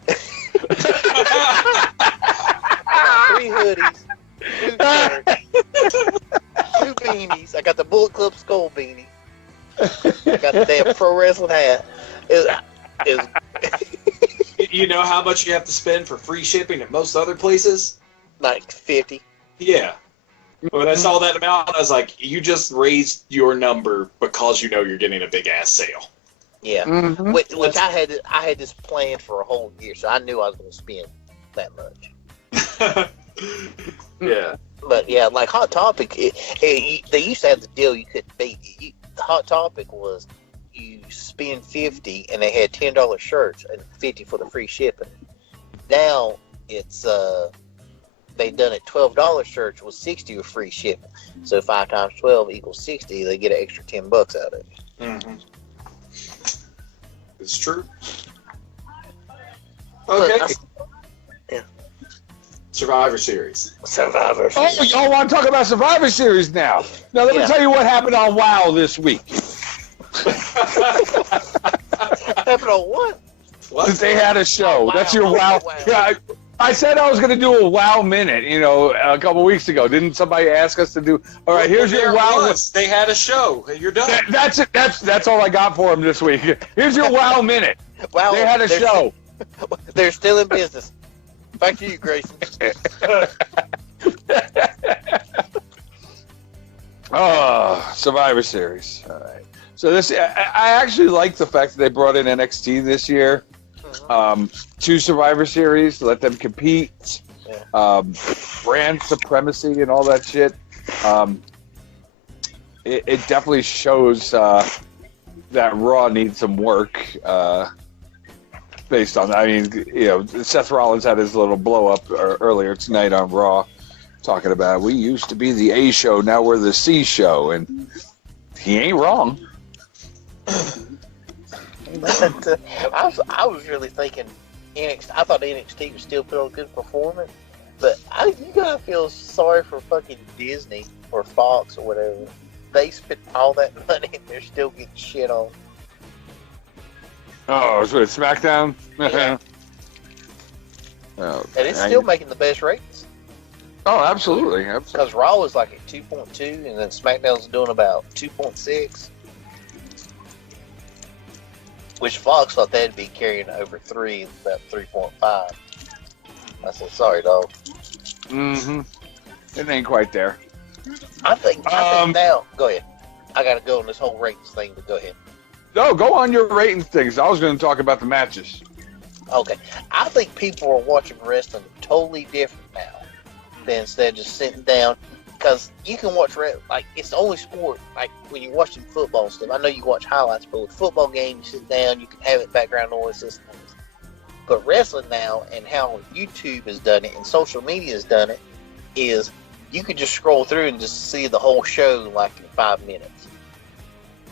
3 hoodies, 2 shirts, 2 beanies. I got the Bullet Club skull beanie. I got the damn pro wrestling hat. You know how much you have to spend for free shipping at most other places? Like 50. Yeah. When I saw that amount, I was like, you just raised your number because you know you're getting a big ass sale. Yeah. Mm-hmm. Which I had this planned for a whole year, so I knew I was going to spend that much. Yeah. But yeah, like Hot Topic, they used to have the deal you couldn't beat. The Hot Topic was you spend 50 and they had $10 shirts and 50 for the free shipping. Now it's they done it $12 shirts with 60 with free shipping. So 5 times 12 equals 60. They get an extra $10 out of it. Mm-hmm. It's true. Okay. Yeah. Survivor Series. Survivor Oh, y'all want to talk about Survivor Series now? Now let me tell you what happened on WoW this week. Happened on what? They had a show. Wow. That's your WoW. Wow. Yeah, I said I was going to do a WoW minute, a couple weeks ago. Didn't somebody ask us to do? All right, here's your WoW. They had a show. You're done. That's it. That's all I got for them this week. Here's your WoW minute. Wow, They had a show. They're still in business. Back to you, Grayson. Oh, Survivor Series. All right. So I actually like the fact that they brought in NXT this year to Survivor Series to let them compete, brand supremacy and all that shit. It definitely shows that Raw needs some work based on that. I mean, Seth Rollins had his little blow up earlier tonight on Raw, talking about we used to be the A show, now we're the C show, and he ain't wrong. But, I was really thinking NXT. I thought NXT would still put on a good performance, but you gotta feel sorry for fucking Disney or Fox or whatever. They spent all that money and they're still getting shit on. Oh, so it's SmackDown? Yeah. Oh, And it's still making the best ratings. Oh, absolutely. Because Raw is like at 2.2 and then SmackDown's doing about 2.6. Which Fox thought they'd be carrying over 3, about 3.5. I said, sorry, dog. Mm-hmm. It ain't quite there. I think now, go ahead. I got to go on this whole ratings thing, but go ahead. No, go on your ratings things. I was going to talk about the matches. Okay. I think people are watching wrestling totally different now than instead of just sitting down. Because you can watch, it's the only sport, like when you're watching football and stuff. I know you watch highlights, but with football games, you sit down, you can have it background noise, this and things. But wrestling now, and how YouTube has done it, and social media has done it, is you can just scroll through and just see the whole show like in 5 minutes.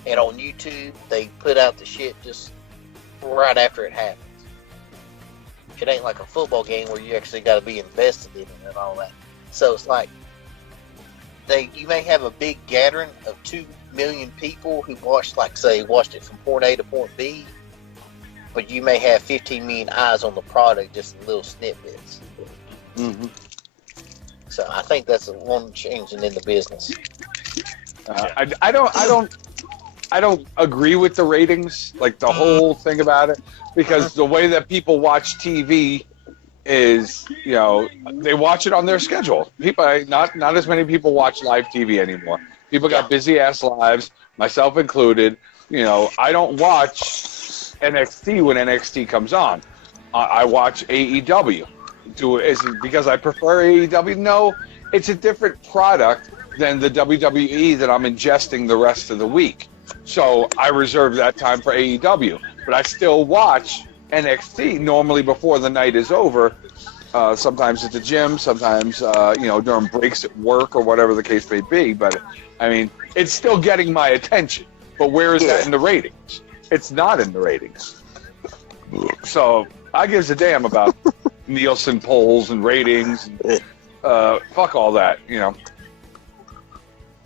And on YouTube, they put out the shit just right after it happens. It ain't like a football game where you actually got to be invested in it and all that. So it's like, you may have a big gathering of 2 million people who watched it from point A to point B, but you may have 15 million eyes on the product just in little snippets. Mm-hmm. So I think that's one changing in the business. I don't agree with the ratings, like the whole thing about it, because the way that people watch TV is, they watch it on their schedule. People, not as many people watch live TV anymore. People got busy ass lives, myself included. I don't watch NXT when NXT comes on. I watch AEW. Is it because I prefer AEW? No, it's a different product than the WWE that I'm ingesting the rest of the week. So I reserve that time for AEW, but I still watch NXT normally before the night is over. Sometimes at the gym, sometimes during breaks at work or whatever the case may be. But I mean, it's still getting my attention. But where is that in the ratings? It's not in the ratings. So I gives a damn about Nielsen polls and ratings. Fuck all that, you know.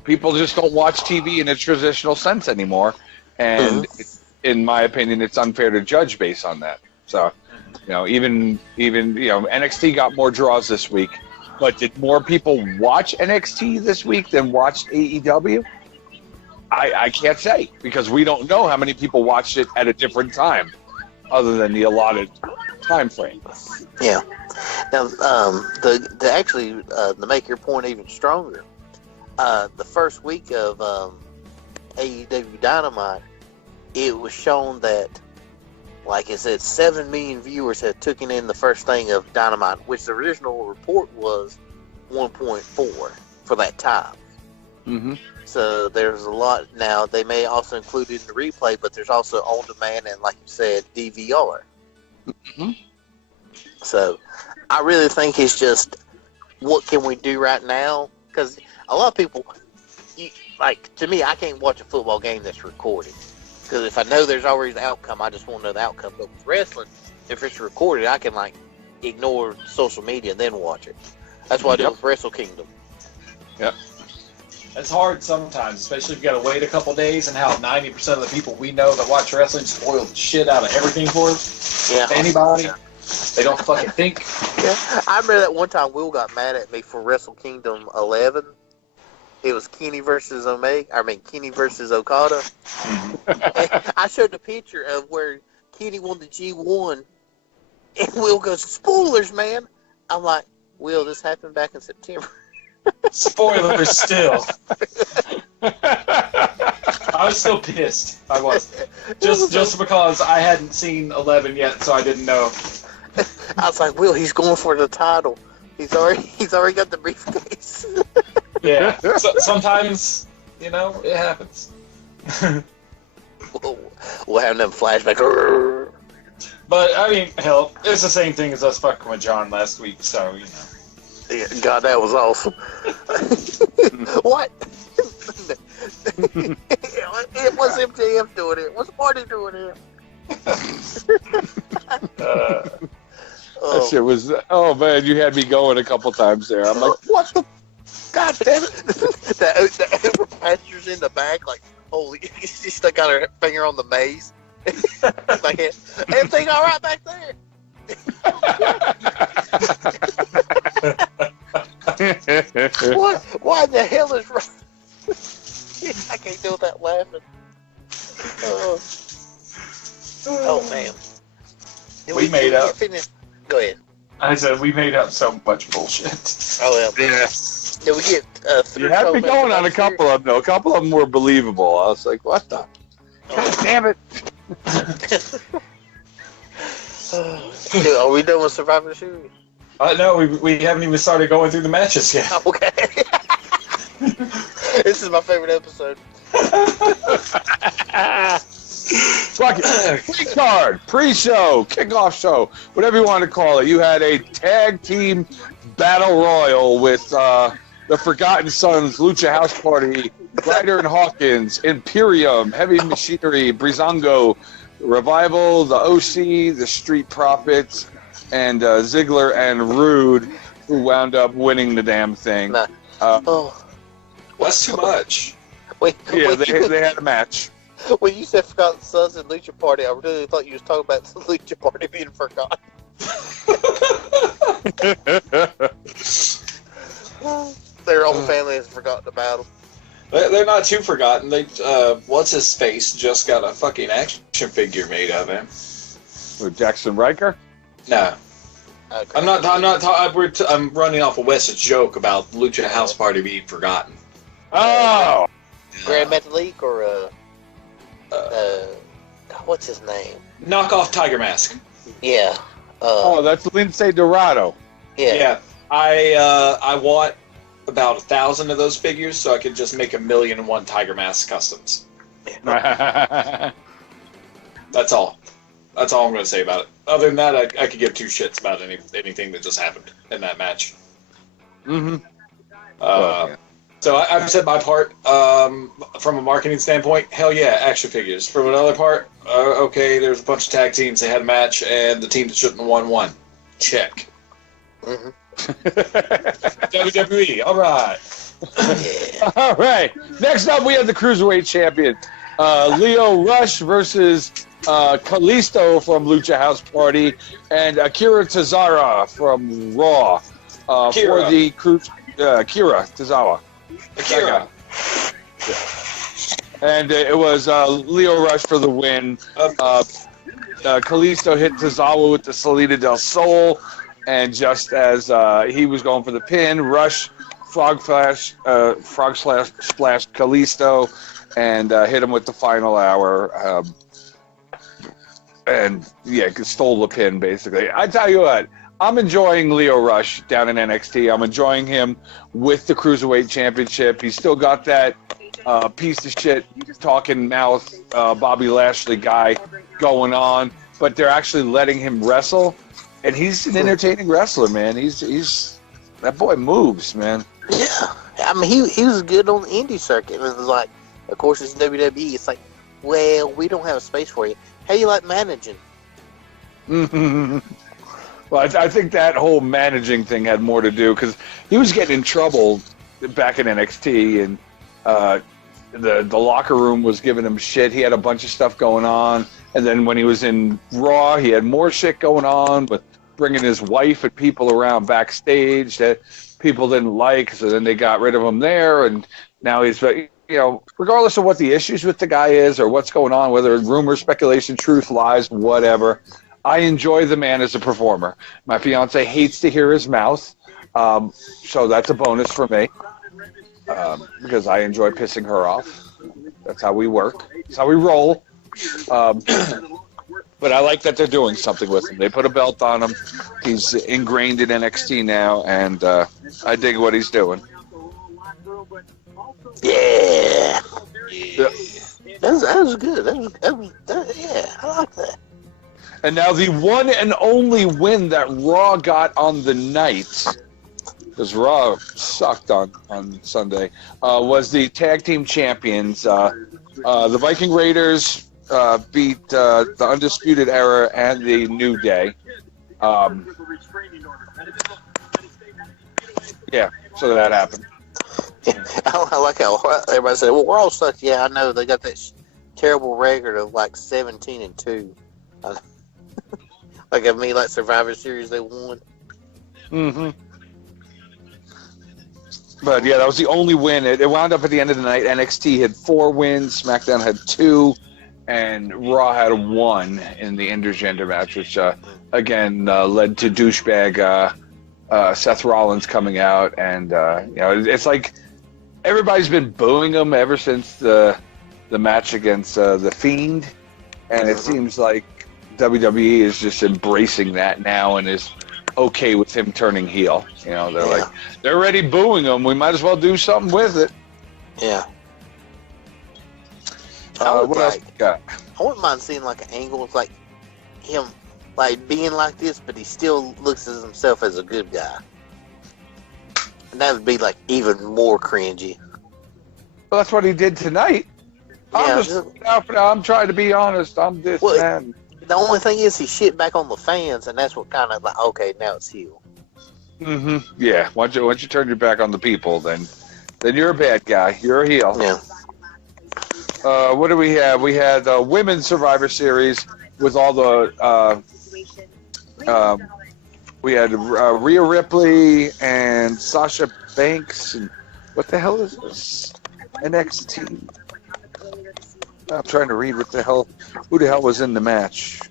People just don't watch TV in a traditional sense anymore, and in my opinion, it's unfair to judge based on that. So, you know, even NXT got more draws this week, but did more people watch NXT this week than watched AEW? I can't say, because we don't know how many people watched it at a different time, other than the allotted time frame. Yeah. Now, to make your point even stronger, the first week of AEW Dynamite, it was shown that, like it said, 7 million viewers had taken in the first thing of Dynamite, which the original report was 1.4 for that time. Mm-hmm. So there's a lot. Now, they may also include it in the replay, but there's also on-demand and, like you said, DVR. Mm-hmm. So I really think it's just, what can we do right now? Because a lot of people, to me, I can't watch a football game that's recorded. Because if I know there's already the outcome, I just want to know the outcome. But with wrestling, if it's recorded, I can, ignore social media and then watch it. That's what I do with Wrestle Kingdom. Yep. It's hard sometimes, especially if you got to wait a couple days, and how 90% of the people we know that watch wrestling spoil the shit out of everything for us. Yeah. Anybody. They don't fucking think. Yeah. I remember that one time Will got mad at me for Wrestle Kingdom 11. It was Kenny versus Okada. And I showed the picture of where Kenny won the G1, and Will goes, "Spoilers, man." I'm like, "Will, this happened back in September." Spoilers still. I was still pissed. I was. Just because I hadn't seen 11 yet, so I didn't know. I was like, "Will, he's going for the title. He's already got the briefcase." Yeah. So, sometimes, it happens. We'll have them flashback. But, I mean, hell, it's the same thing as us fucking with John last week, so, Yeah, God, that was awesome. What? It was MJF doing it. It was Marty doing it. That shit was, oh man, you had me going a couple times there. I'm like, what the, God damn it. The Uber passenger's in the back, holy, she stuck out her finger on the maze. Like, everything all right back there? What? Why the hell is wrong? I can't do that laughing. Oh man. We made up. Go ahead. I said we made up so much bullshit. Oh yeah. Did we get you had me going on a couple of them, though. A couple of them were believable. I was like, what the? God damn it. Are we done with Survivor Series? No, we haven't even started going through the matches yet. Okay. This is my favorite episode. Fuck it. Pre-card, pre-show, kickoff show, whatever you want to call it. You had a tag team battle royal with the Forgotten Sons, Lucha House Party, Ryder and Hawkins, Imperium, Heavy Machinery, Breezango, Revival, the OC, the Street Profits, and Ziggler and Rude, who wound up winning the damn thing. That's too much. Wait, they had a match. When you said Forgotten Sons and Lucha Party, I really thought you was talking about the Lucha Party being forgotten. Their own family has forgotten about them. They're not too forgotten. They, what's his face just got a fucking action figure made of him. With Jackson Riker? No. Okay. I'm running off a Wes's joke about Lucha House Party being forgotten. Oh! Grand Metalik or what's his name? Knock off Tiger Mask. Yeah. That's Lindsay Dorado. Yeah. I want about 1,000 of those figures so I could just make 1,000,001 Tiger Mask customs. That's all. That's all I'm going to say about it. Other than that, I could give two shits about anything that just happened in that match. Mm-hmm. So I've said my part. From a marketing standpoint, hell yeah, action figures. From another part, okay, there's a bunch of tag teams. They had a match, and the team that shouldn't have won. Check. WWE. All right. Yeah. All right. Next up, we have the Cruiserweight Champion, Lio Rush versus Kalisto from Lucha House Party and Akira Tozawa from Raw for the Akira Tozawa. Akira. And it was Lio Rush for the win. Kalisto hit Tozawa with the Salida del Sol, and just as he was going for the pin, Rush frog splash Kalisto and hit him with the final hour. And yeah, stole the pin basically. I tell you what, I'm enjoying Lio Rush down in NXT. I'm enjoying him with the Cruiserweight Championship. He's still got that piece of shit talking mouth Bobby Lashley guy going on, but they're actually letting him wrestle, and he's an entertaining wrestler, man. He's that boy moves, man. Yeah, I mean he was good on the indie circuit. It was like, of course it's WWE. It's like, well, we don't have a space for you. How you like managing? Well, I think that whole managing thing had more to do because he was getting in trouble back in NXT, and the locker room was giving him shit. He had a bunch of stuff going on, and then when he was in Raw, he had more shit going on with bringing his wife and people around backstage that people didn't like. So then they got rid of him there, and now he's, regardless of what the issues with the guy is or what's going on, whether it's rumor, speculation, truth, lies, whatever, I enjoy the man as a performer. My fiance hates to hear his mouth, so that's a bonus for me because I enjoy pissing her off. That's how we work. That's how we roll. But I like that they're doing something with him. They put a belt on him. He's ingrained in NXT now, and I dig what he's doing. Yeah. That was good. Yeah, I like that. And now the one and only win that Raw got on the night, because Raw sucked on Sunday, was the Tag Team Champions. The Viking Raiders beat the Undisputed Era and the New Day. Yeah, so that happened. I like how everybody said, well, we're all sucked. Yeah, I know. They got that terrible record of like 17-2. Like, like Survivor Series they won. Mm-hmm. But, yeah, that was the only win. It wound up at the end of the night. NXT had 4 wins. SmackDown had 2. And Raw had 1 in the intergender match, which, again, led to douchebag Seth Rollins coming out. And, it's like everybody's been booing him ever since the match against The Fiend. And it seems like WWE is just embracing that now and is okay with him turning heel. Like, they're already booing him. We might as well do something with it. Yeah. What else we got? I wouldn't mind seeing like an angle of like him like being like this, but he still looks at himself as a good guy. And that would be like even more cringy. Well, that's what he did tonight. Yeah, I'm trying to be honest. I'm this man. The only thing is he shit back on the fans, and that's what kind of like, okay, now it's heel. Mm-hmm. Yeah. Once you turn your back on the people, then you're a bad guy. You're a heel. Yeah. What do we have? We had Women's Survivor Series with all the we had Rhea Ripley and Sasha Banks. And what the hell is this? NXT. I'm trying to read what the hell. Who the hell was in the match?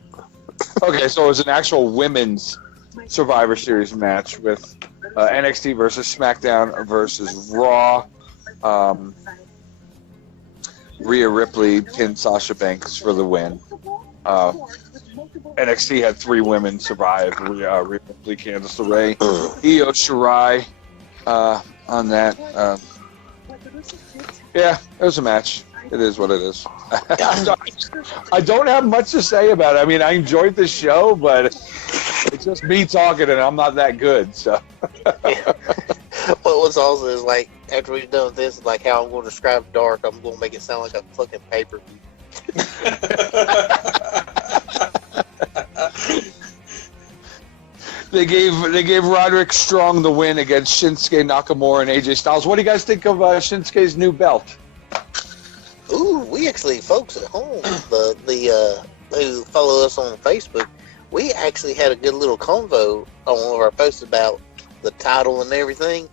Okay, so it was an actual Women's Survivor Series match with NXT versus SmackDown versus Raw. Rhea Ripley pinned Sasha Banks for the win. NXT had 3 women survive. Rhea Ripley, Candice LeRae, Io Shirai on that. Yeah, it was a match. It is what it is. I don't have much to say about it. I mean, I enjoyed the show, but it's just me talking, and I'm not that good. So. What was also is like after we've done this, like how I'm going to describe Dark, I'm going to make it sound like a fucking pay-per-view. They gave Roderick Strong the win against Shinsuke Nakamura and AJ Styles. What do you guys think of Shinsuke's new belt? Ooh, we actually, folks at home, the who follow us on Facebook, we actually had a good little convo on one of our posts about the title and everything.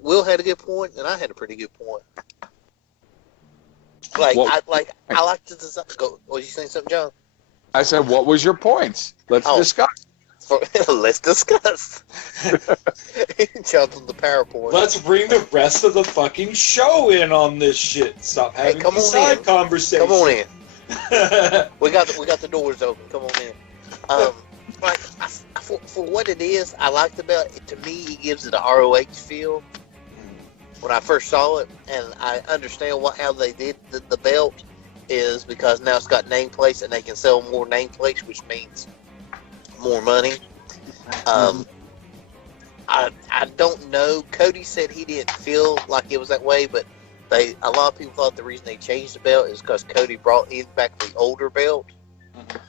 Will had a good point, and I had a pretty good point. Like, I like to design. Go. Was you saying something, John? I said, what was your points? Let's discuss. Let's discuss. Jumped on the PowerPoint. Let's bring the rest of the fucking show in on this shit. Stop having these side conversations. Come on in. we got the doors open. Come on in. Like for what it is, I like the belt. To me, it gives it a ROH feel. When I first saw it, and I understand how they did the belt is because now it's got nameplates and they can sell more nameplates, which means more money. I don't know. Cody said he didn't feel like it was that way, but a lot of people thought the reason they changed the belt is because Cody brought back the older belt.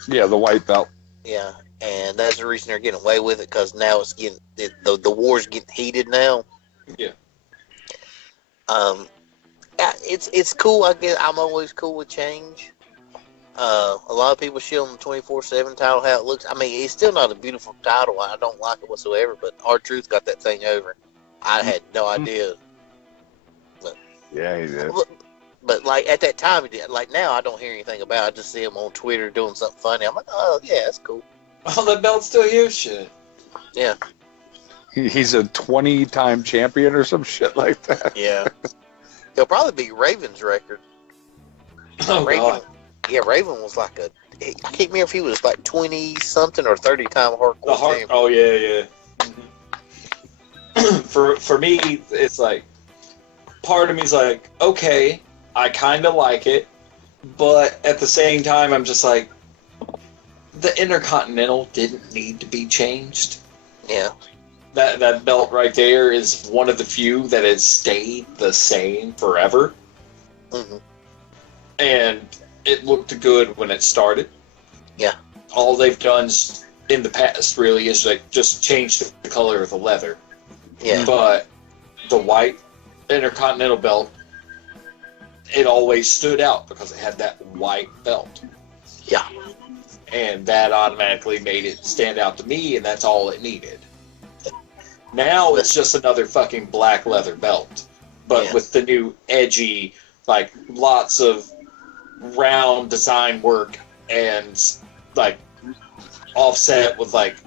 Yeah, the white belt. Yeah, and that's the reason they're getting away with it because now it's getting the war's getting heated now. Yeah. It's cool. I guess I'm always cool with change. A lot of people shit on the 24/7 title, how it looks. I mean, it's still not a beautiful title. I don't like it whatsoever. But R-Truth got that thing over. I had no idea. But, yeah, he did. But like at that time, he did. Like now, I don't hear anything about it. I just see him on Twitter doing something funny. I'm like, oh yeah, that's cool. Oh, that belt's still here, shit. Yeah. He's a 20-time champion or some shit like that. Yeah. He'll probably be Raven's record. Oh, Raven, God. Yeah, Raven was like I can't remember if he was like 20-something or 30-time hardcore champion. Oh, yeah. Mm-hmm. For me, it's like, part of me's like, okay, I kind of like it, but at the same time, I'm just like, the Intercontinental didn't need to be changed. Yeah. That belt right there is one of the few that has stayed the same forever. Mm-hmm. And it looked good when it started. Yeah. All they've done in the past really is like just change the color of the leather. Yeah. But the white Intercontinental belt, it always stood out because it had that white belt. Yeah. And that automatically made it stand out to me, and that's all it needed. Now it's just another fucking black leather belt, but with the new edgy, like lots of round design work and like offset with like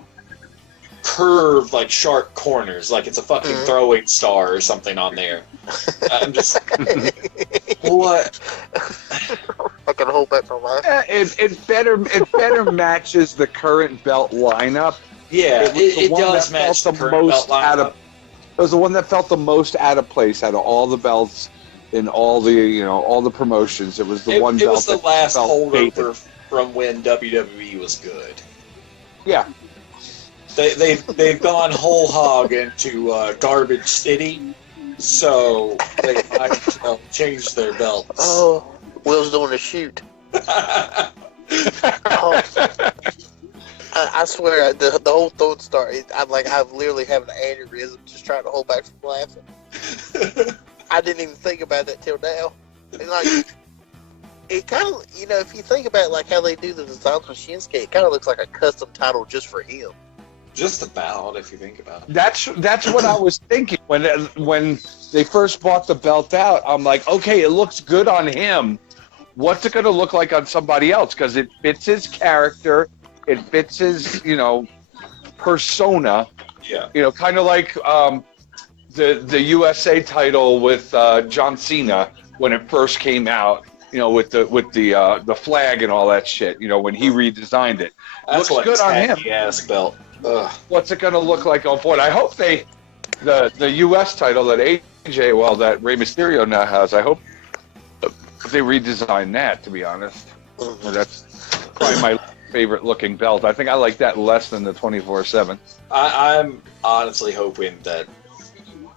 curved, like sharp corners, like it's a fucking throwing star or something on there. I'm just what? I can hold back from life. It better matches the current belt lineup. Yeah, it does match the current belt lineup. It was the one that felt the most out of place out of all the belts in all the promotions. It was the one belt. It was the last holdover from when WWE was good. Yeah. They've gone whole hog into Garbage City, so they might change their belts. Oh, Will's doing a shoot. I swear, the whole throat started. I've literally having an aneurysm just trying to hold back from laughing. I didn't even think about that till now. And like, it kind of, if you think about like how they do the designs with Shinsuke, it kind of looks like a custom title just for him. Just about, if you think about it. That's what I was thinking when they first bought the belt out. I'm like, okay, it looks good on him. What's it going to look like on somebody else? Because it fits his character. It fits his, persona. Yeah. Kind of like the USA title with John Cena when it first came out. With the flag and all that shit. When he redesigned it. That's looks good on him. Ass belt. Ugh. What's it going to look like on Ford? I hope the U.S. title that that Rey Mysterio now has. I hope they redesign that. To be honest, that's probably my favorite looking belt. I think I like that less than the 24/7. I'm honestly hoping that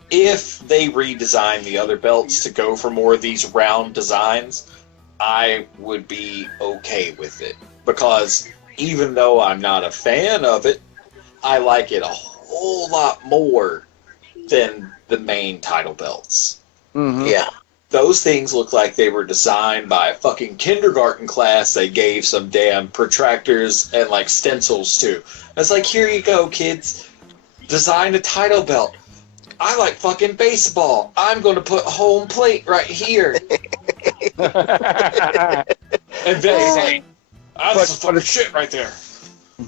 if they redesign the other belts to go for more of these round designs, I would be okay with it. Because even though I'm not a fan of it, I like it a whole lot more than the main title belts. Mm-hmm. Yeah. Those things look like they were designed by a fucking kindergarten class they gave some damn protractors and like stencils to. It's like, here you go, kids. Design a title belt. I like fucking baseball. I'm going to put home plate right here. And then say, that's some fucking shit right there.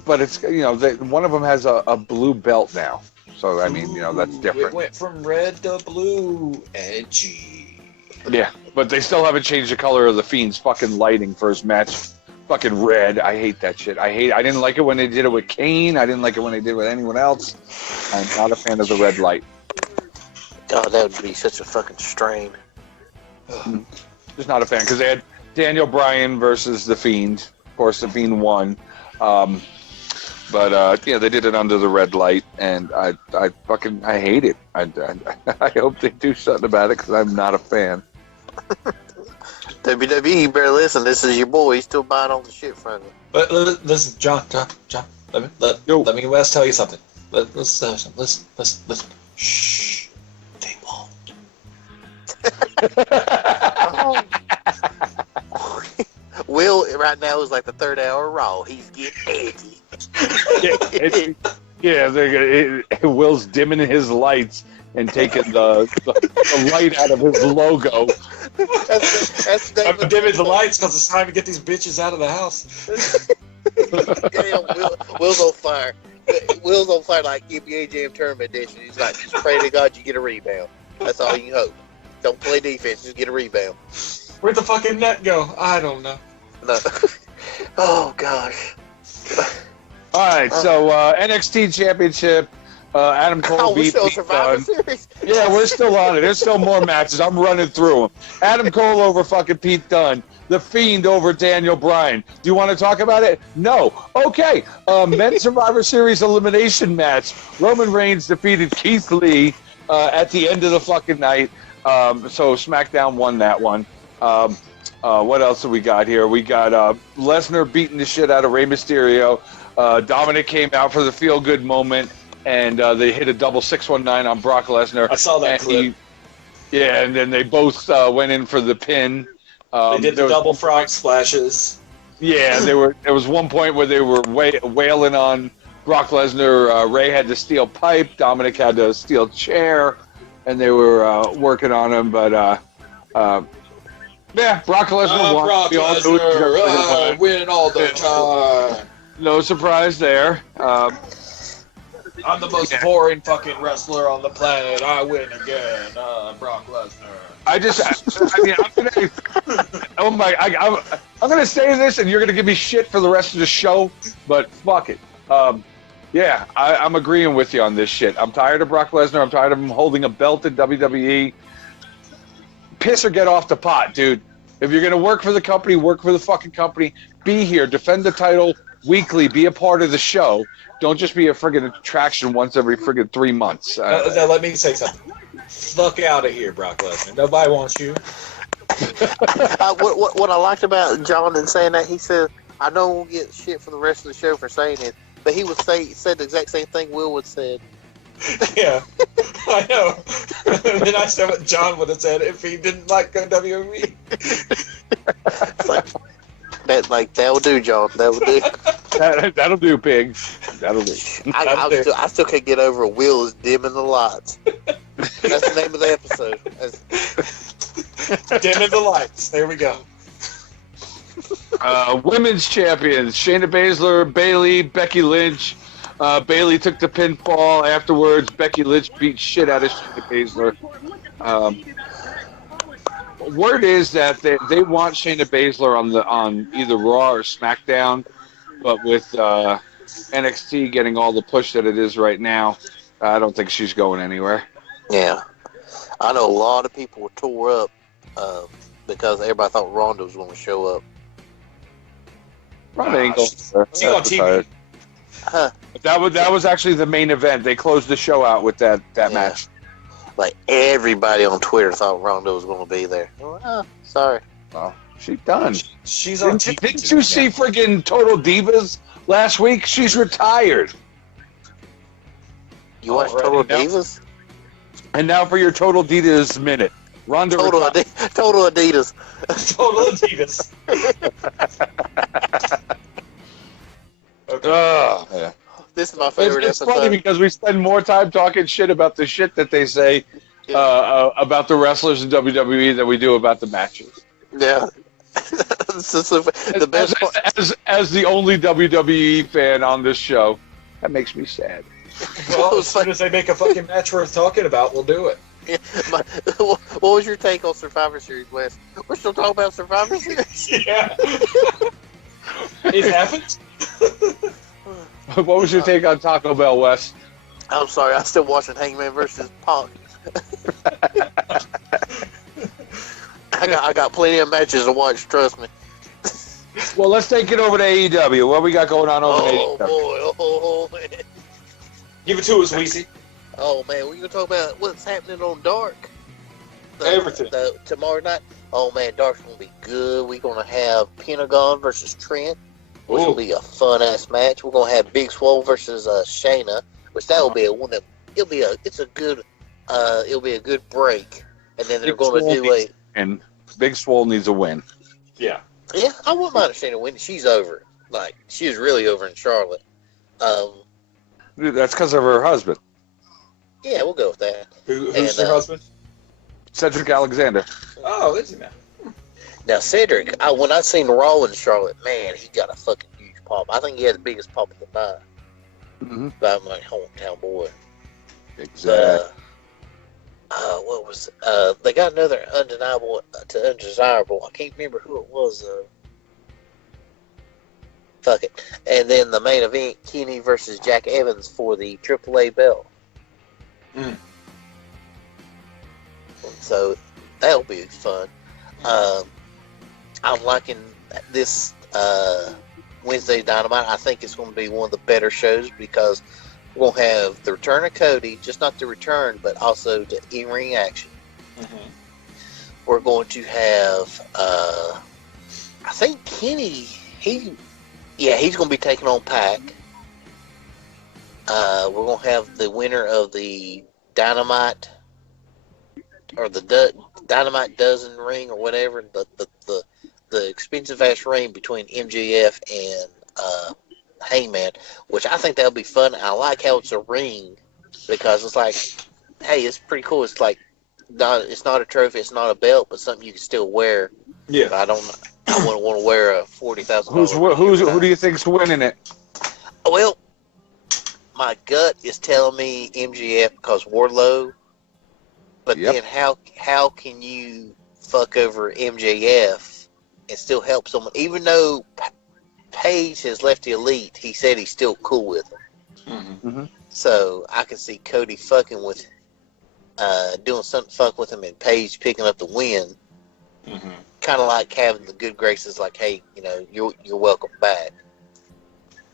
But it's, one of them has a blue belt now. So, I mean, that's different. It went from red to blue. Edgy. Yeah, but they still haven't changed the color of the Fiend's fucking lighting for his match. Fucking red. I hate that shit. I didn't like it when they did it with Kane. I didn't like it when they did it with anyone else. I'm not a fan of the red light. God, that would be such a fucking strain. Just not a fan, because they had Daniel Bryan versus the Fiend. Of course, the Fiend won. But they did it under the red light, and I hate it. I hope they do something about it, because I'm not a fan. WWE, you better listen. This is your boy. He's still buying all the shit from you. But listen, John. Let me Wes tell you something. Listen. Shh. They won't. Will right now is like the third hour Raw. He's getting edgy. Will's dimming his lights and taking the light out of his logo. I'm dimming the lights because it's time to get these bitches out of the house. Will's on fire. Will's on fire like NBA Jam Tournament edition. He's like, just pray to God you get a rebound. That's all you can hope. Don't play defense, just get a rebound. Where'd the fucking net go? I don't know. No. Oh, gosh. All right, so NXT Championship, Adam Cole beat Pete Dunne. Series. Yeah, we're still on it. There's still more matches. I'm running through them. Adam Cole over fucking Pete Dunne. The Fiend over Daniel Bryan. Do you want to talk about it? No. Okay. Men's Survivor Series elimination match. Roman Reigns defeated Keith Lee at the end of the fucking night. So SmackDown won that one. What else have we got here? We got Lesnar beating the shit out of Rey Mysterio. Dominic came out for the feel-good moment, and they hit a double 619 on Brock Lesnar. I saw that clip. And then they both went in for the pin. They did the double frog splashes. Yeah, there was one point where they were wailing on Brock Lesnar. Ray had the steel pipe. Dominic had the steel chair, and they were working on him. But yeah, Brock Lesnar won. Brock Lesnar, win all the time. No surprise there. I'm the most boring fucking wrestler on the planet. I win again. Brock Lesnar. I'm gonna say this, and you're gonna give me shit for the rest of the show. But fuck it. I'm agreeing with you on this shit. I'm tired of Brock Lesnar. I'm tired of him holding a belt in WWE. Piss or get off the pot, dude. If you're gonna work for the company, work for the fucking company. Be here. Defend the title weekly. Be a part of the show. Don't just be a friggin' attraction once every friggin' 3 months. Now let me say something. Fuck out of here, Brock Lesnar. Nobody wants you. What I liked about John and saying that, he said, I know we'll get shit for the rest of the show for saying it, but he said the exact same thing Will would said. Yeah, I know. And then I said what John would have said if he didn't like WWE. That'll do, John. That'll do. That'll do, pig. That'll do. I still can't get over Will is dimming the lights. That's the name of the episode. Dimming the lights. There we go. Women's champions: Shayna Baszler, Bayley, Becky Lynch. Bayley took the pinfall. Afterwards, Becky Lynch beat shit out of Shayna Baszler. Word is that they want Shayna Baszler on either Raw or SmackDown, but with NXT getting all the push that it is right now, I don't think she's going anywhere. Yeah, I know a lot of people were tore up because everybody thought Ronda was going to show up. Ronda ain't going there. She's on TV. Huh. That was actually the main event. They closed the show out with that match. Like everybody on Twitter thought Ronda was going to be there. Oh, sorry. Well, she's done. She's on TV. Didn't you see friggin' Total Divas last week? She's retired. You watch Alrighty, Total now- Divas? And now for your Total Divas minute. Ronda Total Rousey. Total Adidas. Total Adidas. Okay. Yeah. This is my favorite It's episode. funny because we spend more time talking shit about the shit that they say about the wrestlers in WWE than we do about the matches. Yeah. This is the best part. As the only WWE fan on this show, that makes me sad. Well, as soon as they make a fucking match worth talking about, we'll do it. What was your take on Survivor Series, Wes? We're still talking about Survivor Series? Yeah. It happens. What was your take on Taco Bell, Wes? I'm sorry, I'm still watching Hangman versus Punk. I got plenty of matches to watch, trust me. Well, let's take it over to AEW. What we got going on over Oh, at AEW? boy. Oh, man. Give it to us, Weezy. Oh, man. We're going to talk about what's happening on Dark. Everything. Tomorrow night. Oh, man. Dark's going to be good. We're going to have Pentagon versus Trent, which will be a fun-ass match. We're going to have Big Swole versus Shayna, which that will be it'll be a good break. And then they're Big going to Swole do And Big Swole needs a win. Yeah. Yeah, I wouldn't mind if Shayna winning. She's over. Like, she was really over in Charlotte. That's because of her husband, Yeah, we'll go with that. Who's And, her husband? Cedric Alexander. Oh, is he now? Now, Cedric, when I seen Raw in Charlotte, man, he got a fucking huge pop. I think he had the biggest pop of the night. Mm-hmm. By my hometown boy. Exactly. What was they got another undeniable to undesirable. I can't remember who it was. Fuck it. And then the main event, Kenny versus Jack Evans for the AAA belt. Mm. So that'll be fun. I'm liking this Wednesday Dynamite. I think it's going to be one of the better shows because we're going to have the return of Cody, just not the return, but also the in-ring action. Mm-hmm. We're going to have, I think Kenny, he's going to be taking on Pac. We're going to have the winner of the Dynamite, or the Dynamite Dozen ring, or whatever, the expensive-ass ring between MJF and Heyman, which I think that'll be fun. I like how it's a ring because it's like, hey, it's pretty cool. It's like, it's not a trophy, it's not a belt, but something you can still wear. Yeah. But I wouldn't want to wear a $40,000. Who do you think's winning it? Well, my gut is telling me MGF because Wardlow. But then how can you fuck over MJF and still help someone? Even though Paige has left the Elite, he said he's still cool with them. Mm-hmm. Mm-hmm. So I can see Cody fucking with, doing something fuck with him, and Paige picking up the win. Mm-hmm. Kind of like having the good graces, like, hey, you're welcome back.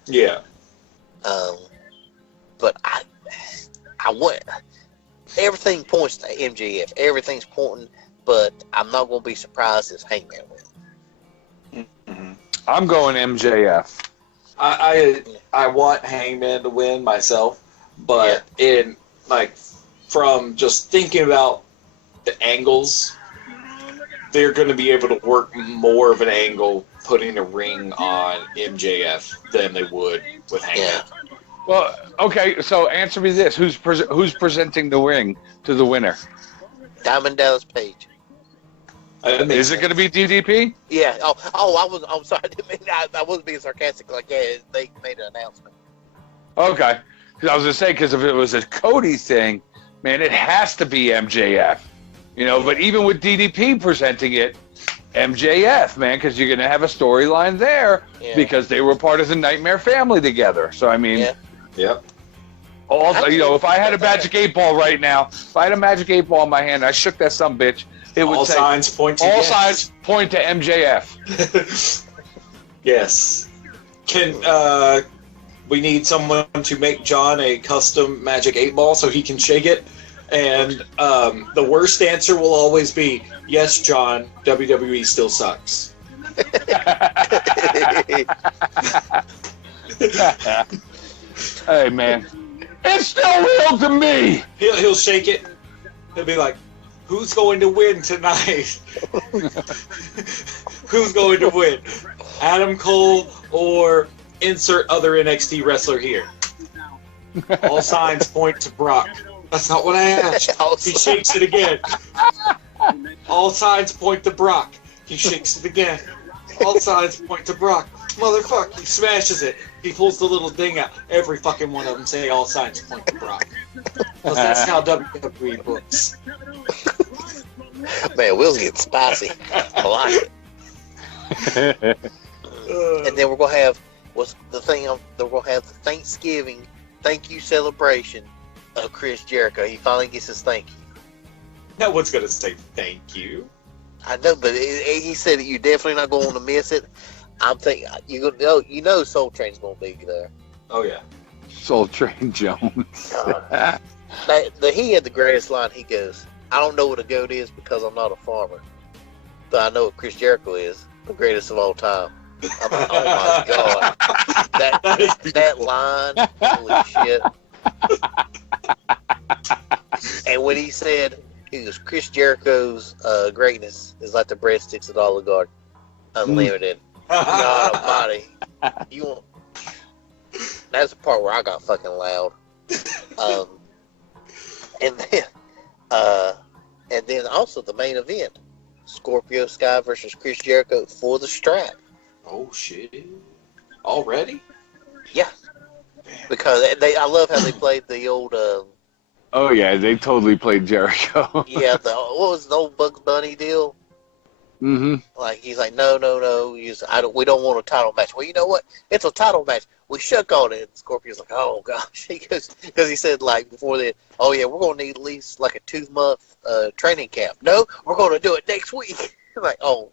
Yeah. But I want everything points to MJF. Everything's pointing, but I'm not going to be surprised if Hangman wins. Mm-hmm. I'm going MJF. I want Hangman to win myself, but from just thinking about the angles, they're going to be able to work more of an angle putting a ring on MJF than they would with Hangman. Yeah. Well, okay, so answer me this: who's presenting the ring to the winner? Diamond Dallas Page. Is it going to be DDP? Yeah. I'm sorry. I didn't mean I wasn't being sarcastic. Like, yeah, they made an announcement. Okay, because I was going to say, because if it was a Cody thing, man, it has to be MJF. But even with DDP presenting it, MJF, man, because you're going to have a storyline there because they were part of the Nightmare family together. So, I mean, Yep. If I had a magic 8-ball right now, if I had a magic 8-ball in my hand, I shook that sumbitch, it would say signs point to signs point to MJF. Yes. Can we need someone to make John a custom magic 8-ball so he can shake it? And the worst answer will always be, yes, John, WWE still sucks. Hey, man. It's still real to me. He'll shake it. He'll be like, "Who's going to win tonight? Who's going to win? Adam Cole or insert other NXT wrestler here?" All signs point to Brock. That's not what I asked. He shakes it again. All signs point to Brock. He shakes it again. All signs point to Brock. Motherfucker, he smashes it. He pulls the little ding out. Every fucking one of them say all signs point to Brock. Because that's how WWE books. Man, Will's getting spicy. I like it. And then we're gonna have what's the thing? We're gonna have the Thanksgiving thank you celebration of Chris Jericho. He finally gets his thank you. No one's gonna say thank you. I know, but he said that you're definitely not going to miss it. I'm thinking you know Soul Train's gonna be there. Oh yeah. Soul Train Jones. He had the greatest line. He goes, "I don't know what a goat is because I'm not a farmer, but I know what Chris Jericho is, the greatest of all time." I'm like, oh my god, that line, holy shit! And when he said, he goes, "Chris Jericho's greatness is like the breadsticks at Olive Garden, unlimited." God Almighty, you want? That's the part where I got fucking loud. And then also the main event, Scorpio Sky versus Chris Jericho for the strap. Oh shit! Already? Yeah, because I love how they played the old. Oh yeah, they totally played Jericho. Yeah, what was the old Bugs Bunny deal? Mm-hmm. Like he's like, no. We don't want a title match. Well, you know what? It's a title match. We shook on it. And Scorpio's like, oh gosh, because he said like before that. Oh yeah, we're gonna need at least like a 2-month training camp. No, we're gonna do it next week. I'm like, oh.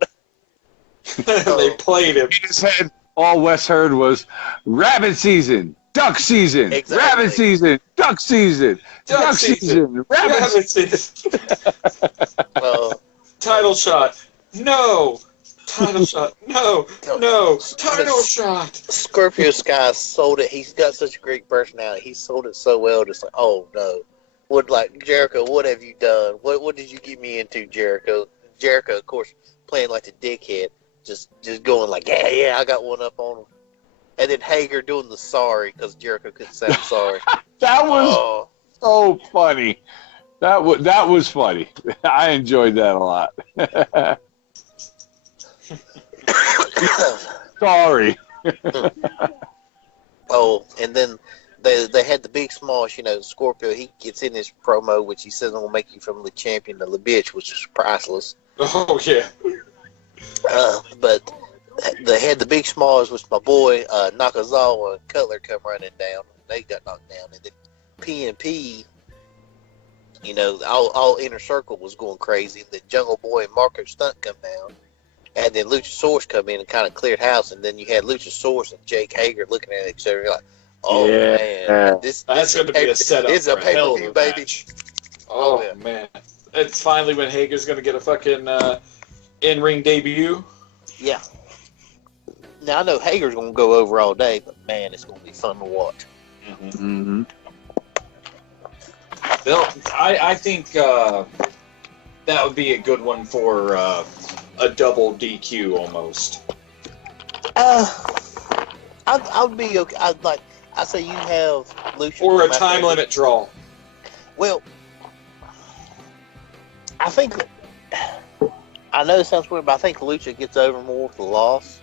They played him. In his head, all Wes heard was rabbit season, duck season, exactly. Rabbit season, duck season, duck season, rabbit season. Title shot. No. Title shot. No. Title shot. Scorpio Sky sold it. He's got such a great personality. He sold it so well. Just like, oh no. Jericho, what have you done? What did you get me into, Jericho? Jericho, of course, playing like the dickhead. Just going like, yeah, I got one up on him. And then Hager doing the sorry because Jericho couldn't say I'm sorry. That was so funny. That was funny. I enjoyed that a lot. Sorry. And then they had the big smosh. Scorpio, he gets in his promo, which he says, "I'm going to make you from the champion to the bitch," which is priceless. Oh, yeah. But they had the big smalls, which my boy Nakazawa and Cutler come running down. They got knocked down. And then PNP, all Inner Circle was going crazy. The Jungle Boy and Marco Stunt come down. And then Luchasaurus come in and kind of cleared house. And then you had Luchasaurus and Jake Hager looking at each other. You're like, oh, man. That's going to be a setup. This is a pay-per-view, baby. Match. Oh, yeah. Man. It's finally when Hager's going to get a fucking in-ring debut. Yeah. Now, I know Hager's going to go over all day, but, man, it's going to be fun to watch. Mm-hmm. I think that would be a good one for a double DQ almost. I'd be okay. I say you have Lucha or a time limit draw. Well, I think I know it sounds weird, but I think Lucha gets over more with the loss.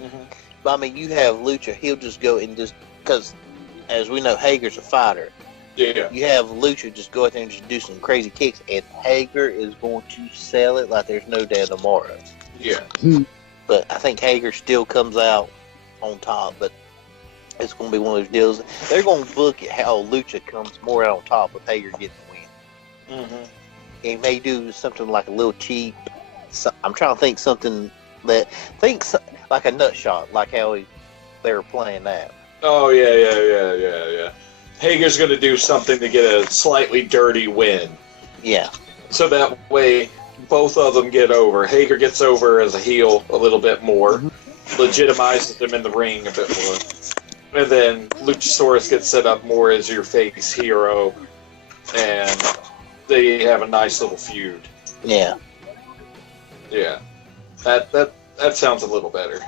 Mm-hmm. But I mean, you have Lucha; he'll just go and because, as we know, Hager's a fighter. Yeah. You have Lucha just go out there and just do some crazy kicks, and Hager is going to sell it like there's no day tomorrow. Yeah. But I think Hager still comes out on top, but it's going to be one of those deals. They're going to book it how Lucha comes more out on top with Hager getting the win. Mm-hmm. He may do something like a little cheap. I'm trying to think something like a nut shot, like how they were playing that. Oh, yeah. Hager's going to do something to get a slightly dirty win. Yeah. So that way, both of them get over. Hager gets over as a heel a little bit more, legitimizes him in the ring a bit more. And then Luchasaurus gets set up more as your face hero, and they have a nice little feud. Yeah. Yeah. That sounds a little better.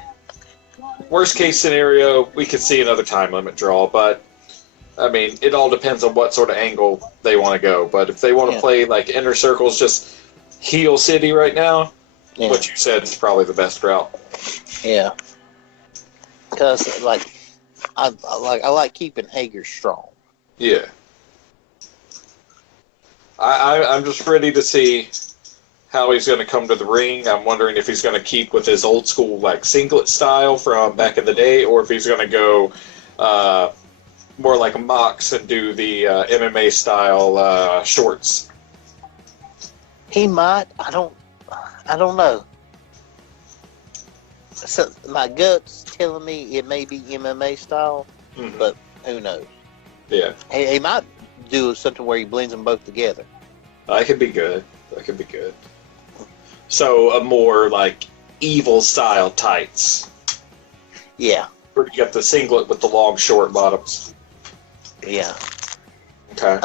Worst case scenario, we could see another time limit draw, but I mean, it all depends on what sort of angle they want to go. But if they want to play like Inner Circle's just heel city right now, what you said is probably the best route. Yeah. Because I like keeping Hager strong. Yeah. I'm just ready to see how he's going to come to the ring. I'm wondering if he's going to keep with his old school like singlet style from back in the day, or if he's going to go more like a Mox and do the MMA style shorts. He might. I don't know. So my gut's telling me it may be MMA style, but who knows? Yeah. He might do something where he blends them both together. That could be good. So a more like evil style tights. Yeah. Where you got the singlet with the long short bottoms. Yeah. Okay.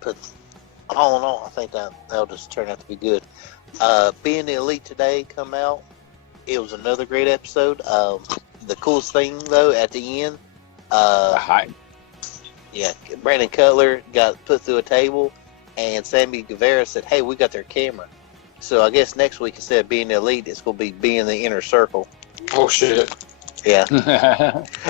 But all in all, I think that'll just turn out to be good. Being the Elite today come out. It was another great episode. The coolest thing though at the end, Brandon Cutler got put through a table, and Sammy Guevara said, "Hey, we got their camera." So I guess next week instead of being the Elite, it's gonna be being the Inner Circle. Oh shit! Yeah.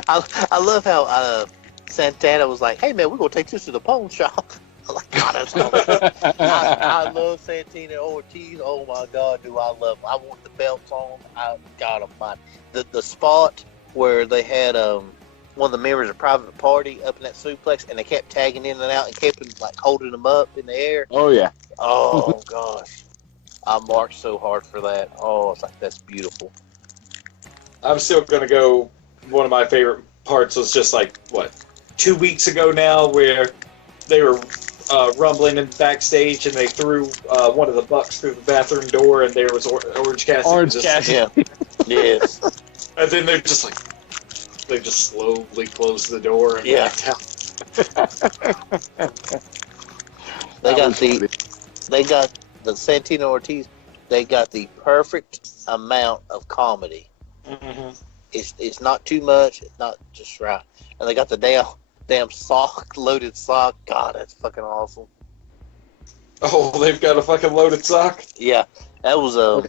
I love how Santana was like, "Hey man, we're gonna take this to the pawn shop." I'm like, God, that's awesome. I love Santana Ortiz. Oh my God, do I love him. I want the belts on. God almighty. The spot where they had one of the members of Private Party up in that suplex, and they kept tagging in and out and kept like holding them up in the air. Oh yeah. Oh gosh, I marked so hard for that. Oh, it's like that's beautiful. I'm still gonna go. One of my favorite parts was just like 2 weeks ago now, where they were rumbling in backstage, and they threw one of the Bucks through the bathroom door, and there was Orange Cassidy. Orange Cassidy. Yeah. Yes. And then they're just like, they just slowly closed the door and backed out. They got the Santino Ortiz. They got the perfect amount of comedy. Mm-hmm. It's not too much. It's not just right. And they got the damn loaded sock. God, that's fucking awesome. Oh, they've got a fucking loaded sock? Yeah, that was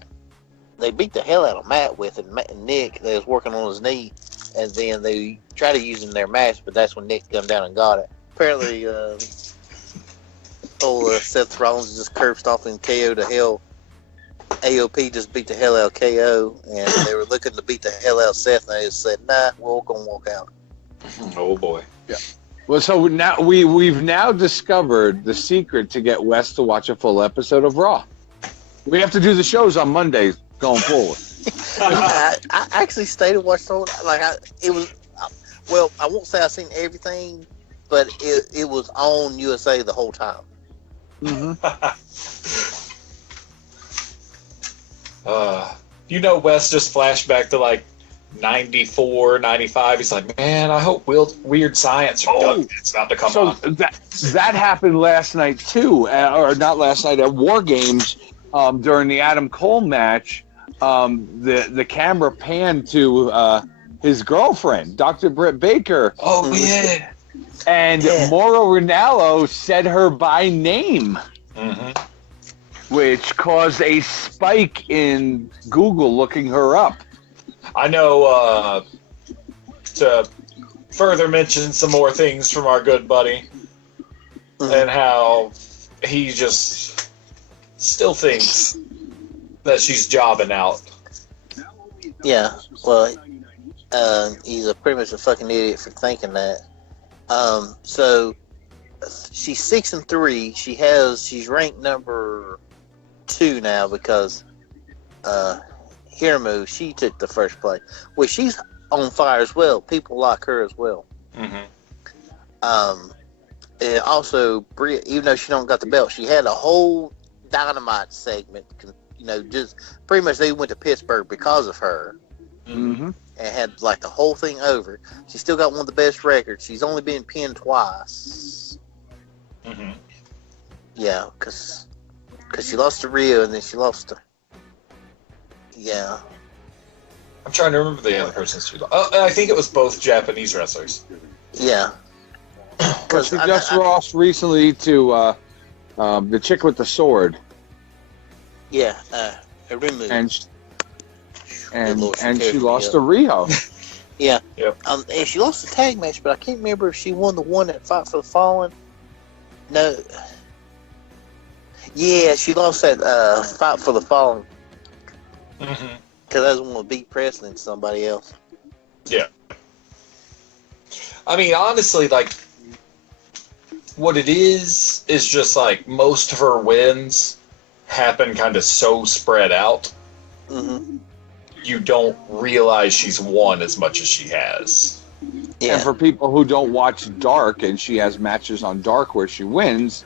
they beat the hell out of Matt with it. Matt and Nick, they was working on his knee, and then they tried to use it in their match, but that's when Nick come down and got it. Apparently, Seth Rollins just cursed off and KO'd to hell. AOP just beat the hell out of KO, and they were looking to beat the hell out of Seth, and they just said, "Nah, we're gonna walk out." Oh boy. Yeah. Well, so now we've now discovered the secret to get Wes to watch a full episode of Raw. We have to do the shows on Mondays going forward. I actually stayed and watched all. I won't say I've seen everything, but it was on USA the whole time. Mm-hmm. Wes just flashed back to like 94, 95. He's like, man, I hope Weird Science it's about to come on. That happened last night too, or not last night, at War Games during the Adam Cole match. The camera panned to his girlfriend, Dr. Britt Baker. Oh yeah. And Mauro Ranallo said her by name. Mm-hmm. Which caused a spike in Google looking her up. I know, to further mention some more things from our good buddy, and how he just still thinks that she's jobbing out. Yeah, well, he's pretty much a fucking idiot for thinking that. So she's 6-3. She's ranked number 2 now because Hiramu, she took the first place. Well, she's on fire as well. People like her as well. Mm-hmm. And also, Britt, even though she don't got the belt, she had a whole Dynamite segment. Just pretty much they went to Pittsburgh because of her. Mm-hmm. And had like the whole thing over. She's still got one of the best records. She's only been pinned twice. Mm-hmm. Yeah, because she lost to Rio and then she lost to... Yeah. I'm trying to remember the other person's two. I think it was both Japanese wrestlers. Yeah. Because she just lost recently to the chick with the sword. Yeah, Arimu. And she lost to Rio. Yeah. Yep. And she lost the tag match, but I can't remember if she won the one at Fight for the Fallen. No. Yeah, she lost that Fight for the Fallen. Mm-hmm. Because that was one with beat Presley and somebody else. Yeah. I mean, honestly, like, what it is just like most of her wins happen kind of so spread out. Mm-hmm. You don't realize she's won as much as she has. Yeah. And for people who don't watch Dark, and she has matches on Dark where she wins,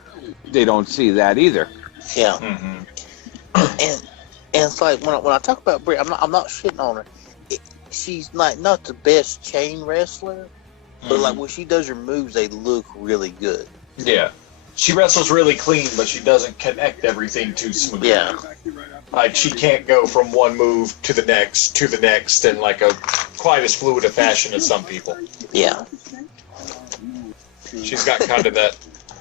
they don't see that either. Yeah. Mm-hmm. And it's like when I talk about Brie, I'm not shitting on her. She's like not the best chain wrestler, but like when she does her moves, they look really good. Yeah. She wrestles really clean, but she doesn't connect everything too smoothly. Yeah. Like, she can't go from one move to the next in like a quite as fluid a fashion as some people. Yeah. She's got kind of that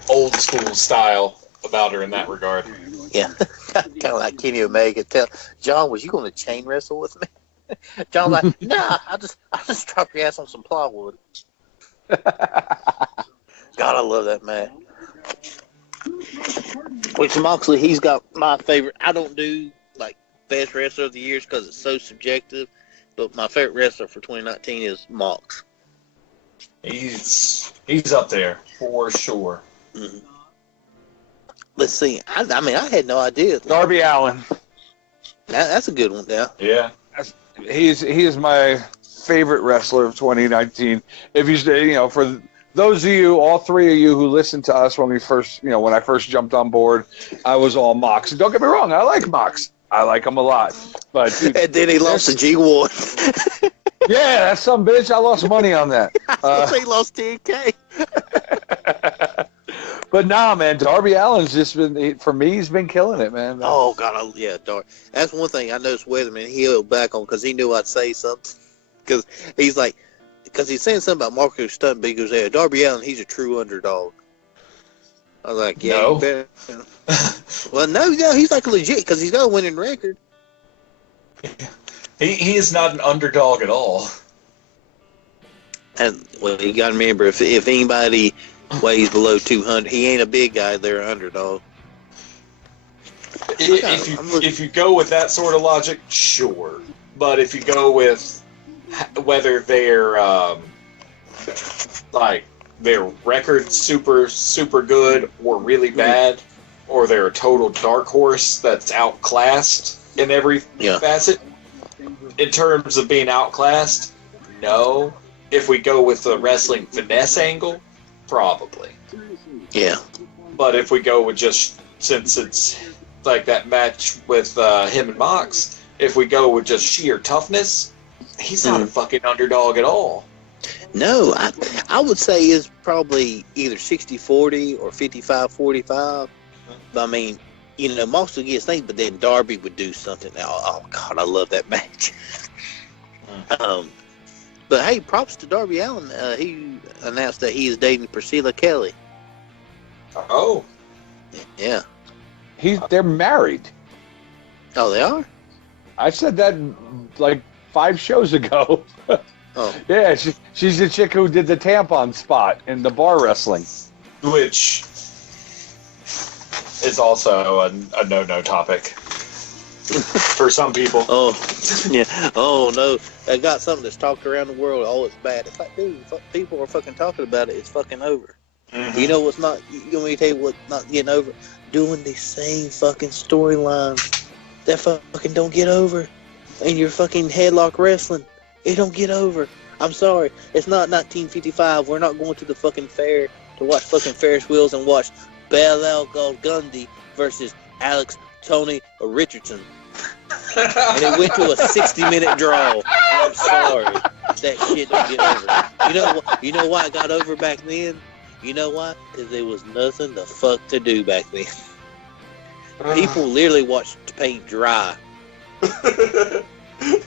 old school style about her in that regard. Yeah. Kind of like Kenny Omega. Tell John, was you going to chain wrestle with me? John's like, nah, I just drop your ass on some plywood. God, I love that man. Which Moxley, he's got my favorite. I don't do like best wrestler of the years because it's so subjective, but my favorite wrestler for 2019 is Mox. He's up there for sure. Mm-hmm. Let's see. I mean, I had no idea. Darby Allin. That's a good one, yeah. Yeah. He is my favorite wrestler of 2019. If you for those of you, all three of you who listened to us when when I first jumped on board, I was all Mox. Don't get me wrong, I like Mox. I like him a lot. But dude, and then he lost to G1. Yeah, that's some bitch. I lost money on that. He lost 10K. But nah, man, Darby Allin's just been, for me, he's been killing it, man. Oh, God, yeah, Darby. That's one thing I noticed Weatherman, he held back on because he knew I'd say something. Because he's like, because he's saying something about Marcus Stunt, but he goes, hey, Darby Allin, he's a true underdog. I was like, yeah, no. You better. Well, no, he's like legit because he's got a winning record. He is not an underdog at all. And well, you got to remember, if anybody weighs below 200, he ain't a big guy. They're an underdog. If you go with that sort of logic, sure. But if you go with whether they're like their record's super good or really bad, or they're a total dark horse that's outclassed in every facet. In terms of being outclassed, no. If we go with the wrestling finesse angle, probably. Yeah. But if we go with just, since it's like that match with him and Mox, if we go with just sheer toughness, he's not a fucking underdog at all. No, I would say it's probably either 60-40 or 55-45. But I mean, Mox would get things, but then Darby would do something. Oh God, I love that match. But hey, props to Darby Allin. He announced that he is dating Priscilla Kelly. Oh. Yeah. They're married. Oh, they are? I said that like 5 shows ago. Oh. Yeah, she's the chick who did the tampon spot in the bar wrestling. Which is also a no-no topic for some people. Oh, yeah. Oh, no. They got something that's talked around the world. Oh, it's bad. It's like, dude, people are fucking talking about it. It's fucking over. Mm-hmm. You know what's not... You want me to tell you what's not getting over? Doing the same fucking storylines that fucking don't get over. And you're fucking headlock wrestling. It don't get over. I'm sorry. It's not 1955. We're not going to the fucking fair to watch fucking Ferris wheels and watch Belle Gundy versus Alex Tony Richardson. and it went to a 60-minute draw. I'm sorry, that shit don't get over. You know why it got over back then? You know why? Because there was nothing the fuck to do back then. People literally watched paint dry.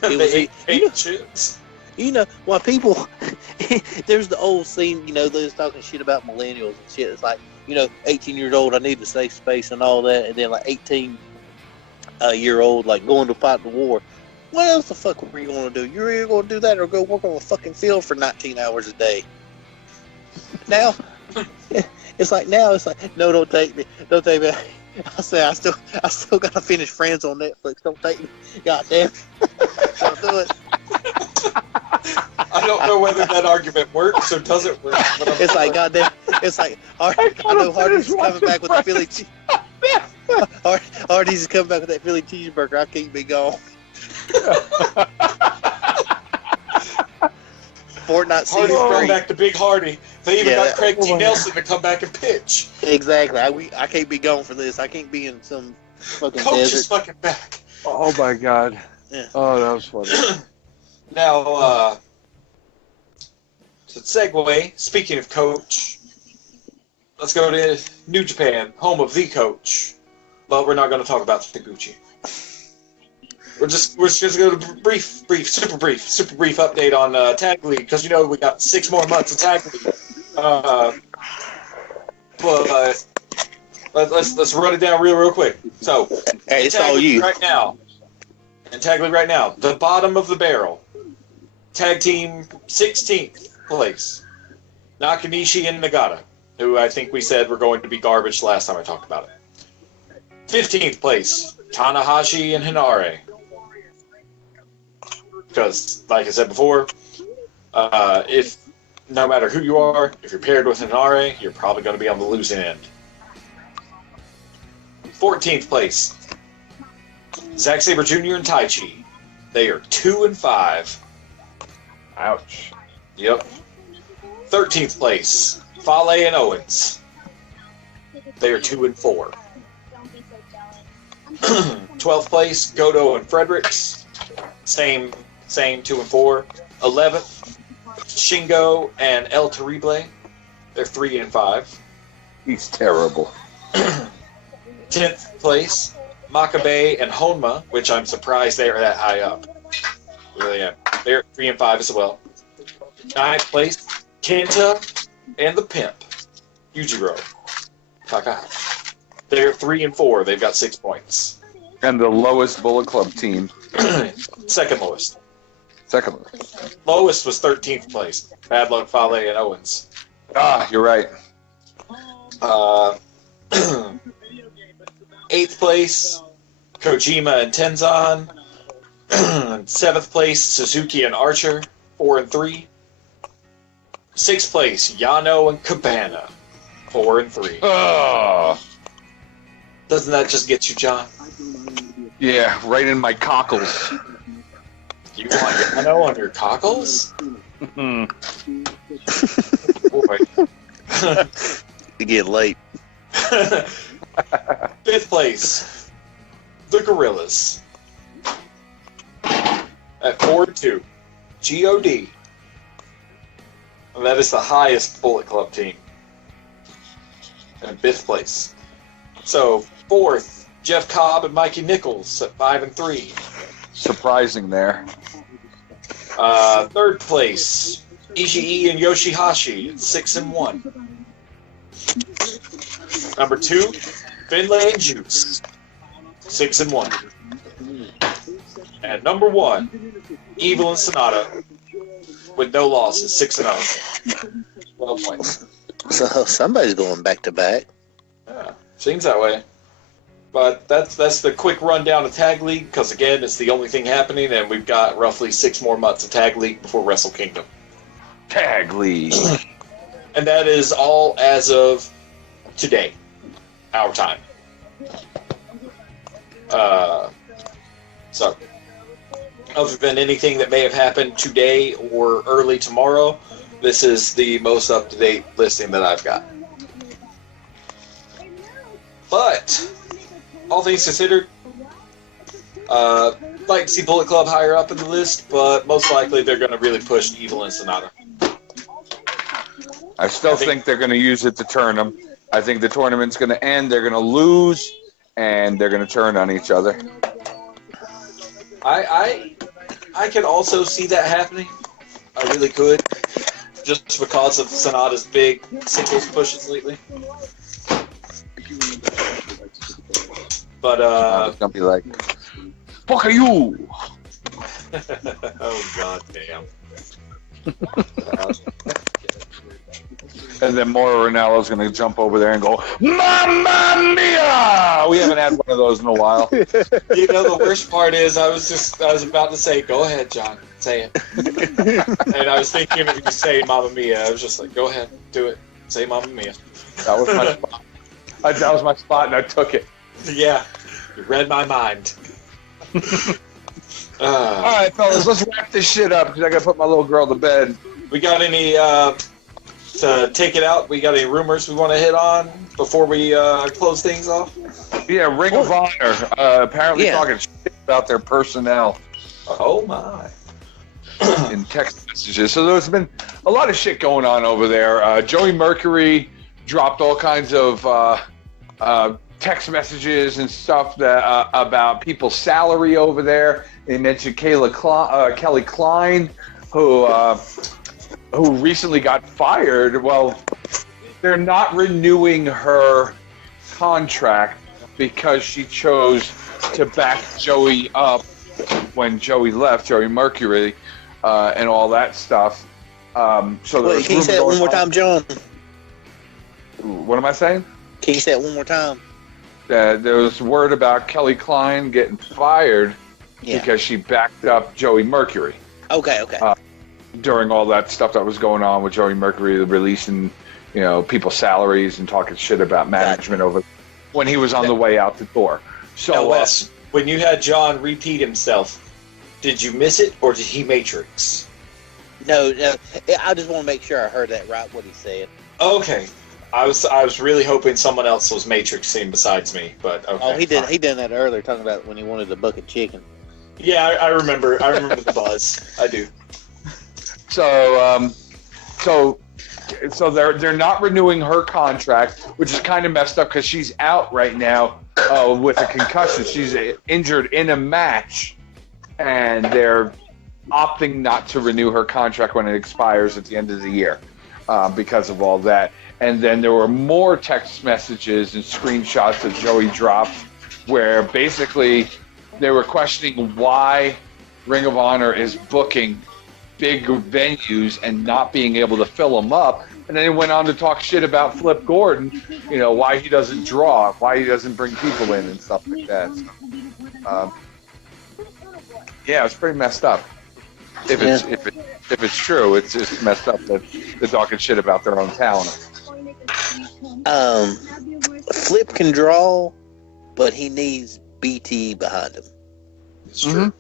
They ate chips. You know, why people... there's the old scene, you know, they was talking shit about millennials and shit. It's like, you know, 18 years old, I need a safe space and all that. And then, like, 18-year-old, like, going to fight the war. What else the fuck were you going to do? You're either going to do that or go work on a fucking field for 19 hours a day. Now, it's like, no, don't take me. Don't take me. I say, I still got to finish Friends on Netflix. Don't take me. God damn. Don't do it. I don't know whether that argument works or doesn't work. But It's like, goddamn. It's like, I know Hardy's is coming back with the Philly Hardy's is coming back with that Philly cheeseburger. I can't be gone. Fortnite season Hardy's going 3. back to Big Hardy. They even got Craig T. Nelson to come back and pitch. Exactly. I can't be gone for this. I can't be in some fucking Coach desert. is fucking back. Oh my god. Yeah. Oh, that was funny. Now, to segue, speaking of Coach, let's go to New Japan, home of the Coach. But we're not going to talk about Taguchi. We're just going to go to super brief update on Tag League, because you know we got 6 more months of Tag League. But let's run it down real quick. So, Hey, it's all you. right now. In Tag League right now, the bottom of the barrel. Tag team 16th place. Nakanishi and Nagata, who I think we said were going to be garbage last time I talked about it. 15th place, Tanahashi and Hinare. Because, like I said before, if no matter who you are, if you're paired with Hinare, you're probably going to be on the losing end. 14th place, Zack Sabre Jr. and Taichi. They are 2-5. Ouch. Yep. 13th place, Fale and Owens. They are 2-4. 12th place, Goto and Fredericks. Same 2-4. 11th, Shingo and El Terrible. They're 3-5. He's terrible. 10th place, Makabe and Honma, which I'm surprised they are that high up. Really am. They're 3-5 as well. 9th place, Kenta and the Pimp, Yujiro Takahashi. They're 3-4. They've got 6 points. And the lowest Bullet Club team. Second lowest. Second lowest. Lowest was 13th place. Bad Luck Fale and Owens. Ah, you're right. 8th place, Kojima and Tenzan. 7th place, Suzuki and Archer, 4-3. 6th place, Yano and Cabana, 4-3. Oh. Doesn't that just get you, John? Yeah, right in my cockles. You want Yano on your cockles? Hmm. Boy. You get late. 5th place, the Gorillas. At 4-2, B.o.D. And that is the highest Bullet Club team. In 5th place. So, 4th, Jeff Cobb and Mikey Nichols at 5-3. Surprising there. 3rd place, Ishii and Yoshihashi at 6-1. Number 2, Finlay and Juice, 6-1. And number 1, Evil and Sonata, with no losses, 6-0. 12 points. So somebody's going back to back. Yeah, seems that way. But that's the quick rundown of Tag League, because again, it's the only thing happening, and we've got roughly 6 more months of Tag League before Wrestle Kingdom. Tag League. And that is all as of today, our time. So, other than anything that may have happened today or early tomorrow, this is the most up-to-date listing that I've got. But, all things considered, like to see Bullet Club higher up in the list, but most likely they're going to really push Evil and Sonata. I still think they're going to use it to turn them. I think the tournament's going to end. They're going to lose, and they're going to turn on each other. I could also see that happening. I really could, just because of Sonata's big singles pushes lately. But it's going to be like, fuck you! Oh, god damn. And then Mauro Ranallo's going to jump over there and go, Mamma Mia! We haven't had one of those in a while. You know, the worst part is I was about to say, go ahead, John, say it. And I was thinking of you saying Mamma Mia. I was just like, go ahead, do it. Say Mamma Mia. That was my spot. That was my spot, and I took it. Yeah, you read my mind. All right, fellas, let's wrap this shit up because I got to put my little girl to bed. We got any, to take it out, we got any rumors we want to hit on before we close things off? Yeah, Ring of Honor apparently talking shit about their personnel. Oh, my. In text messages. So there's been a lot of shit going on over there. Joey Mercury dropped all kinds of text messages and stuff that about people's salary over there. They mentioned Kelly Klein, who recently got fired. Well, they're not renewing her contract because she chose to back Joey up when Joey left, Joey Mercury, and all that stuff. So wait, can you say that one more time, John? What am I saying? Can you say it one more time? There was word about Kelly Klein getting fired because she backed up Joey Mercury. Okay. During all that stuff that was going on with Joey Mercury, releasing, people's salaries and talking shit about management over when he was on the way out the door. So, now, Wes, when you had John repeat himself, did you miss it or did he Matrix? No, I just want to make sure I heard that right, what he said. Okay. I was really hoping someone else was Matrixing besides me, but okay. Oh, he did. He did that earlier, talking about when he wanted the bucket chicken. Yeah, I remember. I remember the buzz. I do. So they're not renewing her contract, which is kind of messed up because she's out right now with a concussion. She's injured in a match, and they're opting not to renew her contract when it expires at the end of the year because of all that. And then there were more text messages and screenshots that Joey dropped where basically they were questioning why Ring of Honor is booking big venues and not being able to fill them up. And then he went on to talk shit about Flip Gordon, why he doesn't draw, why he doesn't bring people in and stuff like that. So, it's pretty messed up. If it's true, it's just messed up that they're talking shit about their own talent. Flip can draw, but he needs BT behind him. It's true.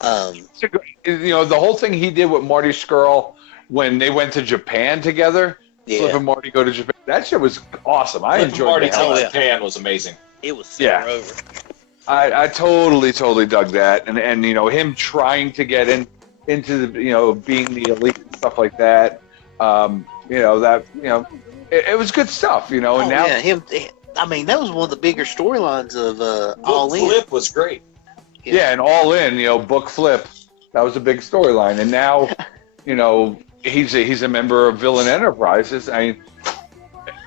The whole thing he did with Marty Scurll when they went to Japan together, Flip and Marty go to Japan, that shit was awesome. I enjoyed Marty the hell to Japan was amazing. It was super over. I totally dug that, and him trying to get into the being the elite and stuff like that. It was good stuff, and now him. I mean, that was one of the bigger storylines of All In. Flip was great. Yeah, and All In, book Flip, that was a big storyline, and now, he's a member of Villain Enterprises. I mean,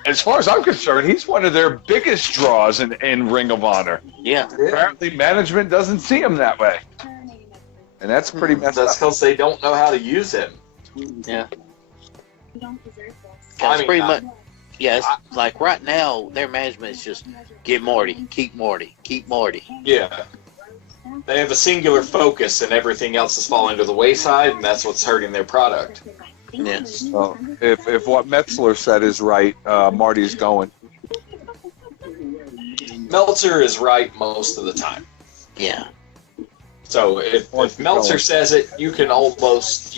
as far as I'm concerned, he's one of their biggest draws in Ring of Honor. Yeah. Apparently, management doesn't see him that way, and that's pretty messed up. That's because they don't know how to use him. Yeah. That's pretty much. Yeah, like right now, their management is just get Marty, keep Marty, keep Marty. Yeah. They have a singular focus, and everything else is falling to the wayside, and that's what's hurting their product. Yeah. Well, if what Metzler said is right, Marty's going. Meltzer is right most of the time. Yeah. So if Meltzer says it, you can almost,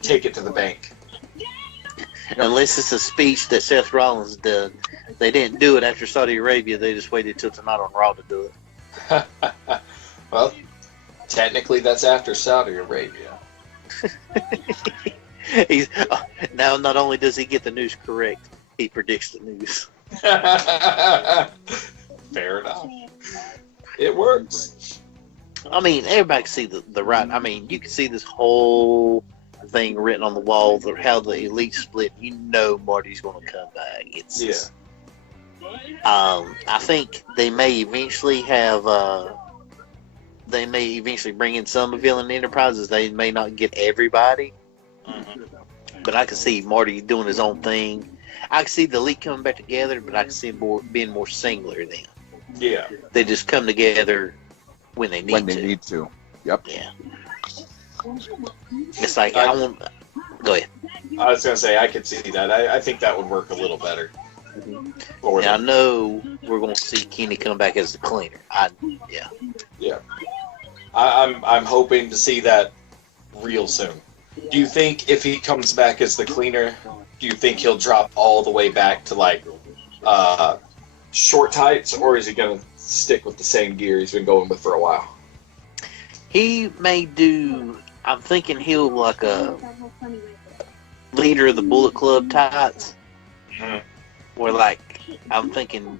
take it to the bank. Unless it's a speech that Seth Rollins did. They didn't do it after Saudi Arabia. They just waited till tonight on Raw to do it. Well, technically, that's after Saudi Arabia. He's now. Not only does he get the news correct, he predicts the news. Fair enough. It works. I mean, everybody can see the right. I mean, you can see this whole thing written on the wall, how the elite split. You know, Marty's going to come back. It's I think they may eventually have. They may eventually bring in some of Villain Enterprises. They may not get everybody, but I can see Marty doing his own thing. I can see the elite coming back together, but I can see it being more singular then. Yeah, they just come together when they need to. Yep. Yeah. It's like I want. Go ahead. I was gonna say I could see that. I think that would work a little better. Now, I know we're gonna see Kenny come back as the cleaner. Yeah. I'm hoping to see that real soon. Do you think if he comes back as the cleaner, do you think he'll drop all the way back to like short tights, or is he gonna stick with the same gear he's been going with for a while? He may do. I'm thinking he'll like a leader of the Bullet Club tights. Where like I'm thinking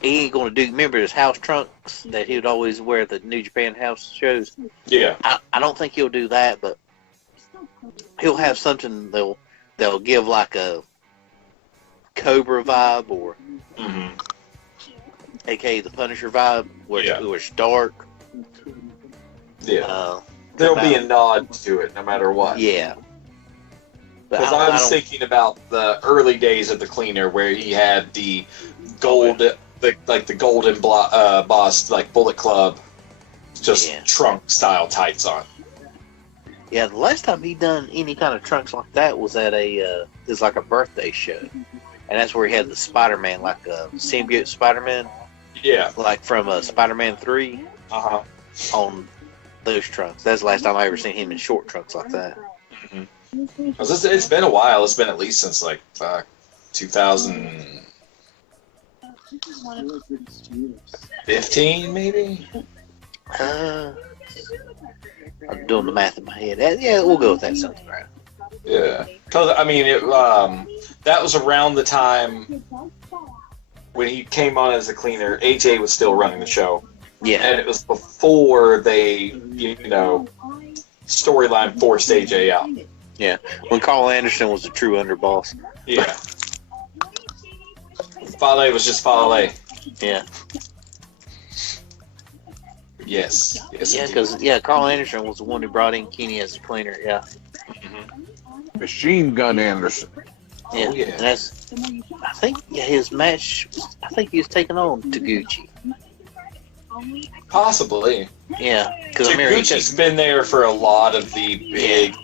he ain't gonna do. Remember his house trunks that he would always wear at the New Japan house shows? Yeah. I don't think he'll do that, but he'll have something they'll give like a Cobra vibe or aka the Punisher vibe where it's dark. Yeah. There'll be a nod to it no matter what. Yeah. Because I was thinking about the early days of the cleaner where he had the gold, the golden boss, like Bullet Club, just trunk style tights on. Yeah, the last time he done any kind of trunks like that was at it's like a birthday show, and that's where he had the Spider-Man, like a symbiote Spider-Man. Yeah, like from Spider-Man 3. On those trunks. That's the last time I ever seen him in short trunks like that. It's been a while. It's been at least since like 2015, maybe. I'm doing the math in my head. Yeah, we'll go with that. Sounds right. Yeah, because I mean, that was around the time when he came on as a cleaner. AJ was still running the show. Yeah, and it was before they, storyline forced AJ out. Yeah, when Carl Anderson was the true underboss. Yeah. Fale was just Fale. Yeah. Yes. Yeah, because Carl Anderson was the one who brought in Kenny as a cleaner. Yeah. Machine Gun Anderson. Yeah. Oh, yeah. And that's. I think his match. I think he was taking on Taguchi. Possibly. Yeah, because Taguchi's been there for a lot of the big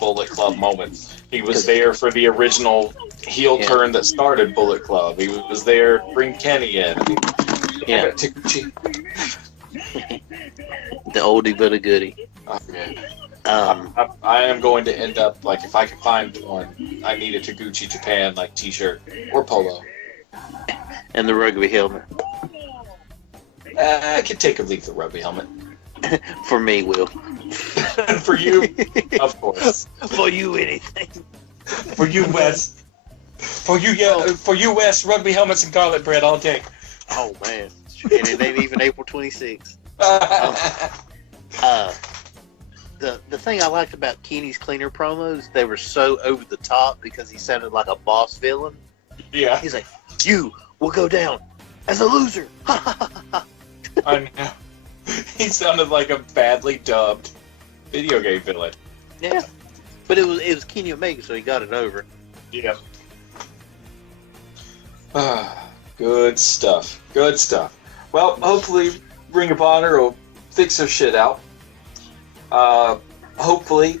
Bullet Club moments. He was there for the original heel turn that started Bullet Club. He was there to bring Kenny in. Yeah. Taguchi. The oldie but a goodie. Oh, man. I am going to end up, like, if I can find one, I need a Taguchi Japan, like, t-shirt or polo. And the rugby helmet. I could take or leave the rugby helmet. For me, Will. For you, of course. For you, anything. For you, Wes. For you, Wes, rugby helmets and garlic bread all day. Oh, man. And it ain't even April 26th. The thing I liked about Kenny's cleaner promos, they were so over the top because he sounded like a boss villain. Yeah. He's like, you will go down as a loser. I know. He sounded like a badly dubbed video game villain. Yeah. But it was Kenny Omega, so he got it over. Yeah. Good stuff. Good stuff. Well, hopefully Ring of Honor will fix their shit out. Hopefully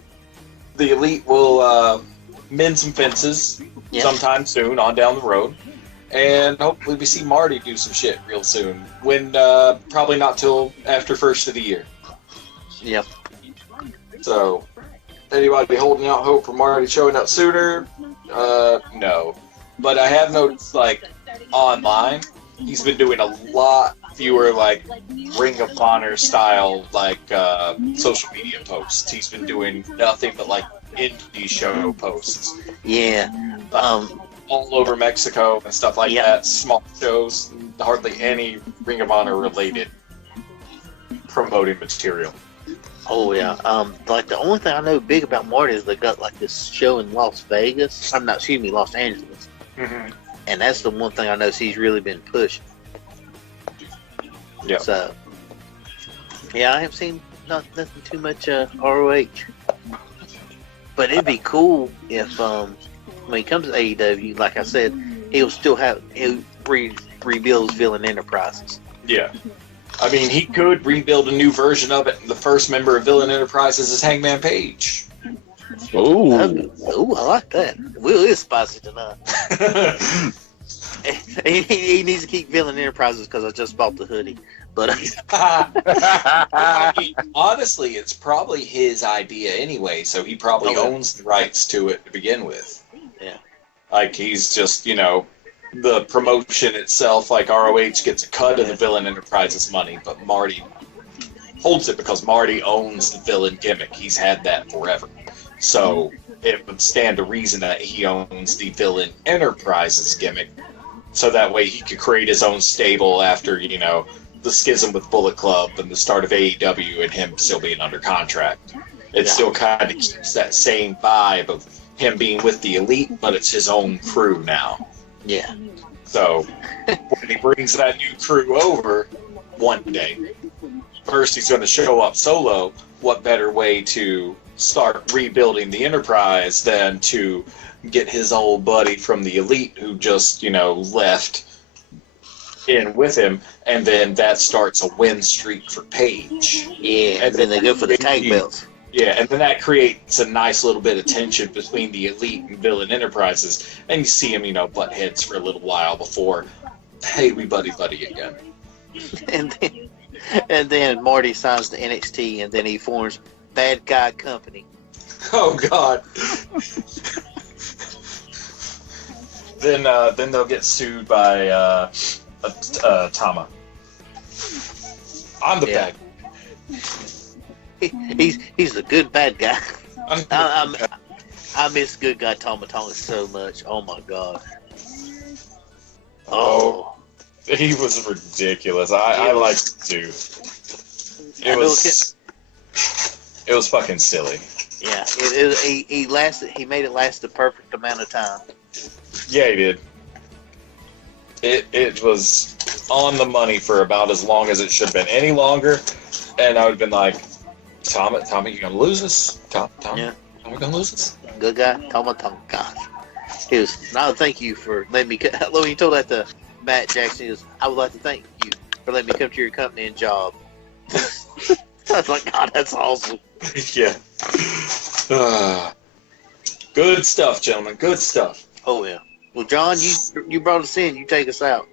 the Elite will mend some fences sometime soon on down the road. And hopefully we see Marty do some shit real soon. When probably not till after first of the year. Yep. So, anybody holding out hope for Marty showing up sooner? No. But I have noticed, like, online, he's been doing a lot fewer like Ring of Honor style like social media posts. He's been doing nothing but like indie show posts. Yeah. All over Mexico and stuff like that. Small shows, hardly any Ring of Honor related promoting material. Oh yeah. Like the only thing I know big about Marty is they got like this show in Las Vegas. Los Angeles. Mm-hmm. And that's the one thing I know he's really been pushing. Yeah. So, yeah, I haven't seen nothing too much ROH. But it'd be cool if when he comes to AEW, like I said, he'll rebuild his Villain Enterprises. Yeah. I mean, he could rebuild a new version of it. The first member of Villain Enterprises is Hangman Page. Ooh. I like that. Will is spicy tonight. he needs to keep Villain Enterprises because I just bought the hoodie. But I mean, honestly, it's probably his idea anyway, so he probably owns the rights to it to begin with. Yeah. Like, he's just, the promotion itself, like ROH gets a cut of the Villain Enterprises money, but Marty holds it because Marty owns the villain gimmick. He's had that forever. So it would stand to reason that he owns the Villain Enterprises gimmick, so that way he could create his own stable after, the schism with Bullet Club and the start of AEW and him still being under contract. It still kind of keeps that same vibe of him being with the Elite, but it's his own crew now. Yeah. So when he brings that new crew over one day, first he's going to show up solo. What better way to start rebuilding the Enterprise than to get his old buddy from the Elite who just, left in with him, and then that starts a win streak for Page. Yeah, and then they go for the tag belts. Yeah, and then that creates a nice little bit of tension between the Elite and Villain Enterprises, and you see him, butt heads for a little while before, hey, we buddy again. And then Marty signs the NXT, and then he forms Bad Guy Company. Oh God. Then they'll get sued by Tama. I'm the bad guy. He's the good bad guy. I miss good guy Tama Tonga so much. Oh my God. Oh. He was ridiculous. I liked it too. It was fucking silly. Yeah. He made it last the perfect amount of time. Yeah, he did. It was on the money for about as long as it should have been. Any longer, and I would have been like, Tommy, you gonna lose this? Tommy, are we gonna lose this? Good guy, Tama Tonga. He was. No, thank you for letting me. When you told that to Matt Jackson, he was, I would like to thank you for letting me come to your company and job. I was like, God, that's awesome. Yeah. Good stuff, gentlemen. Good stuff. Oh yeah. Well, John, you brought us in. You take us out.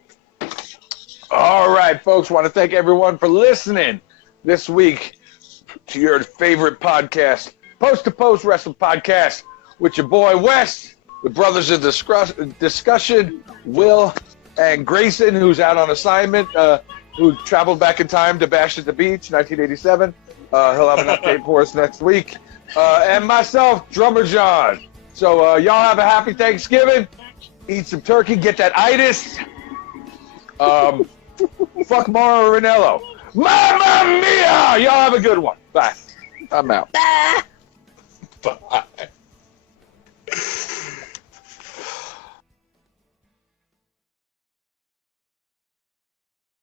All right, folks. Want to thank everyone for listening this week to your favorite podcast, Post to Post Wrestling Podcast, with your boy Wes, the brothers of discussion, Will and Grayson, who's out on assignment, who traveled back in time to Bash at the Beach, 1987. He'll have an update for us next week. And myself, Drummer John. So y'all have a happy Thanksgiving. Eat some turkey, get that itis. Fuck Mauro Ranello. Mamma mia! Y'all have a good one. Bye. I'm out. Bye. Bye.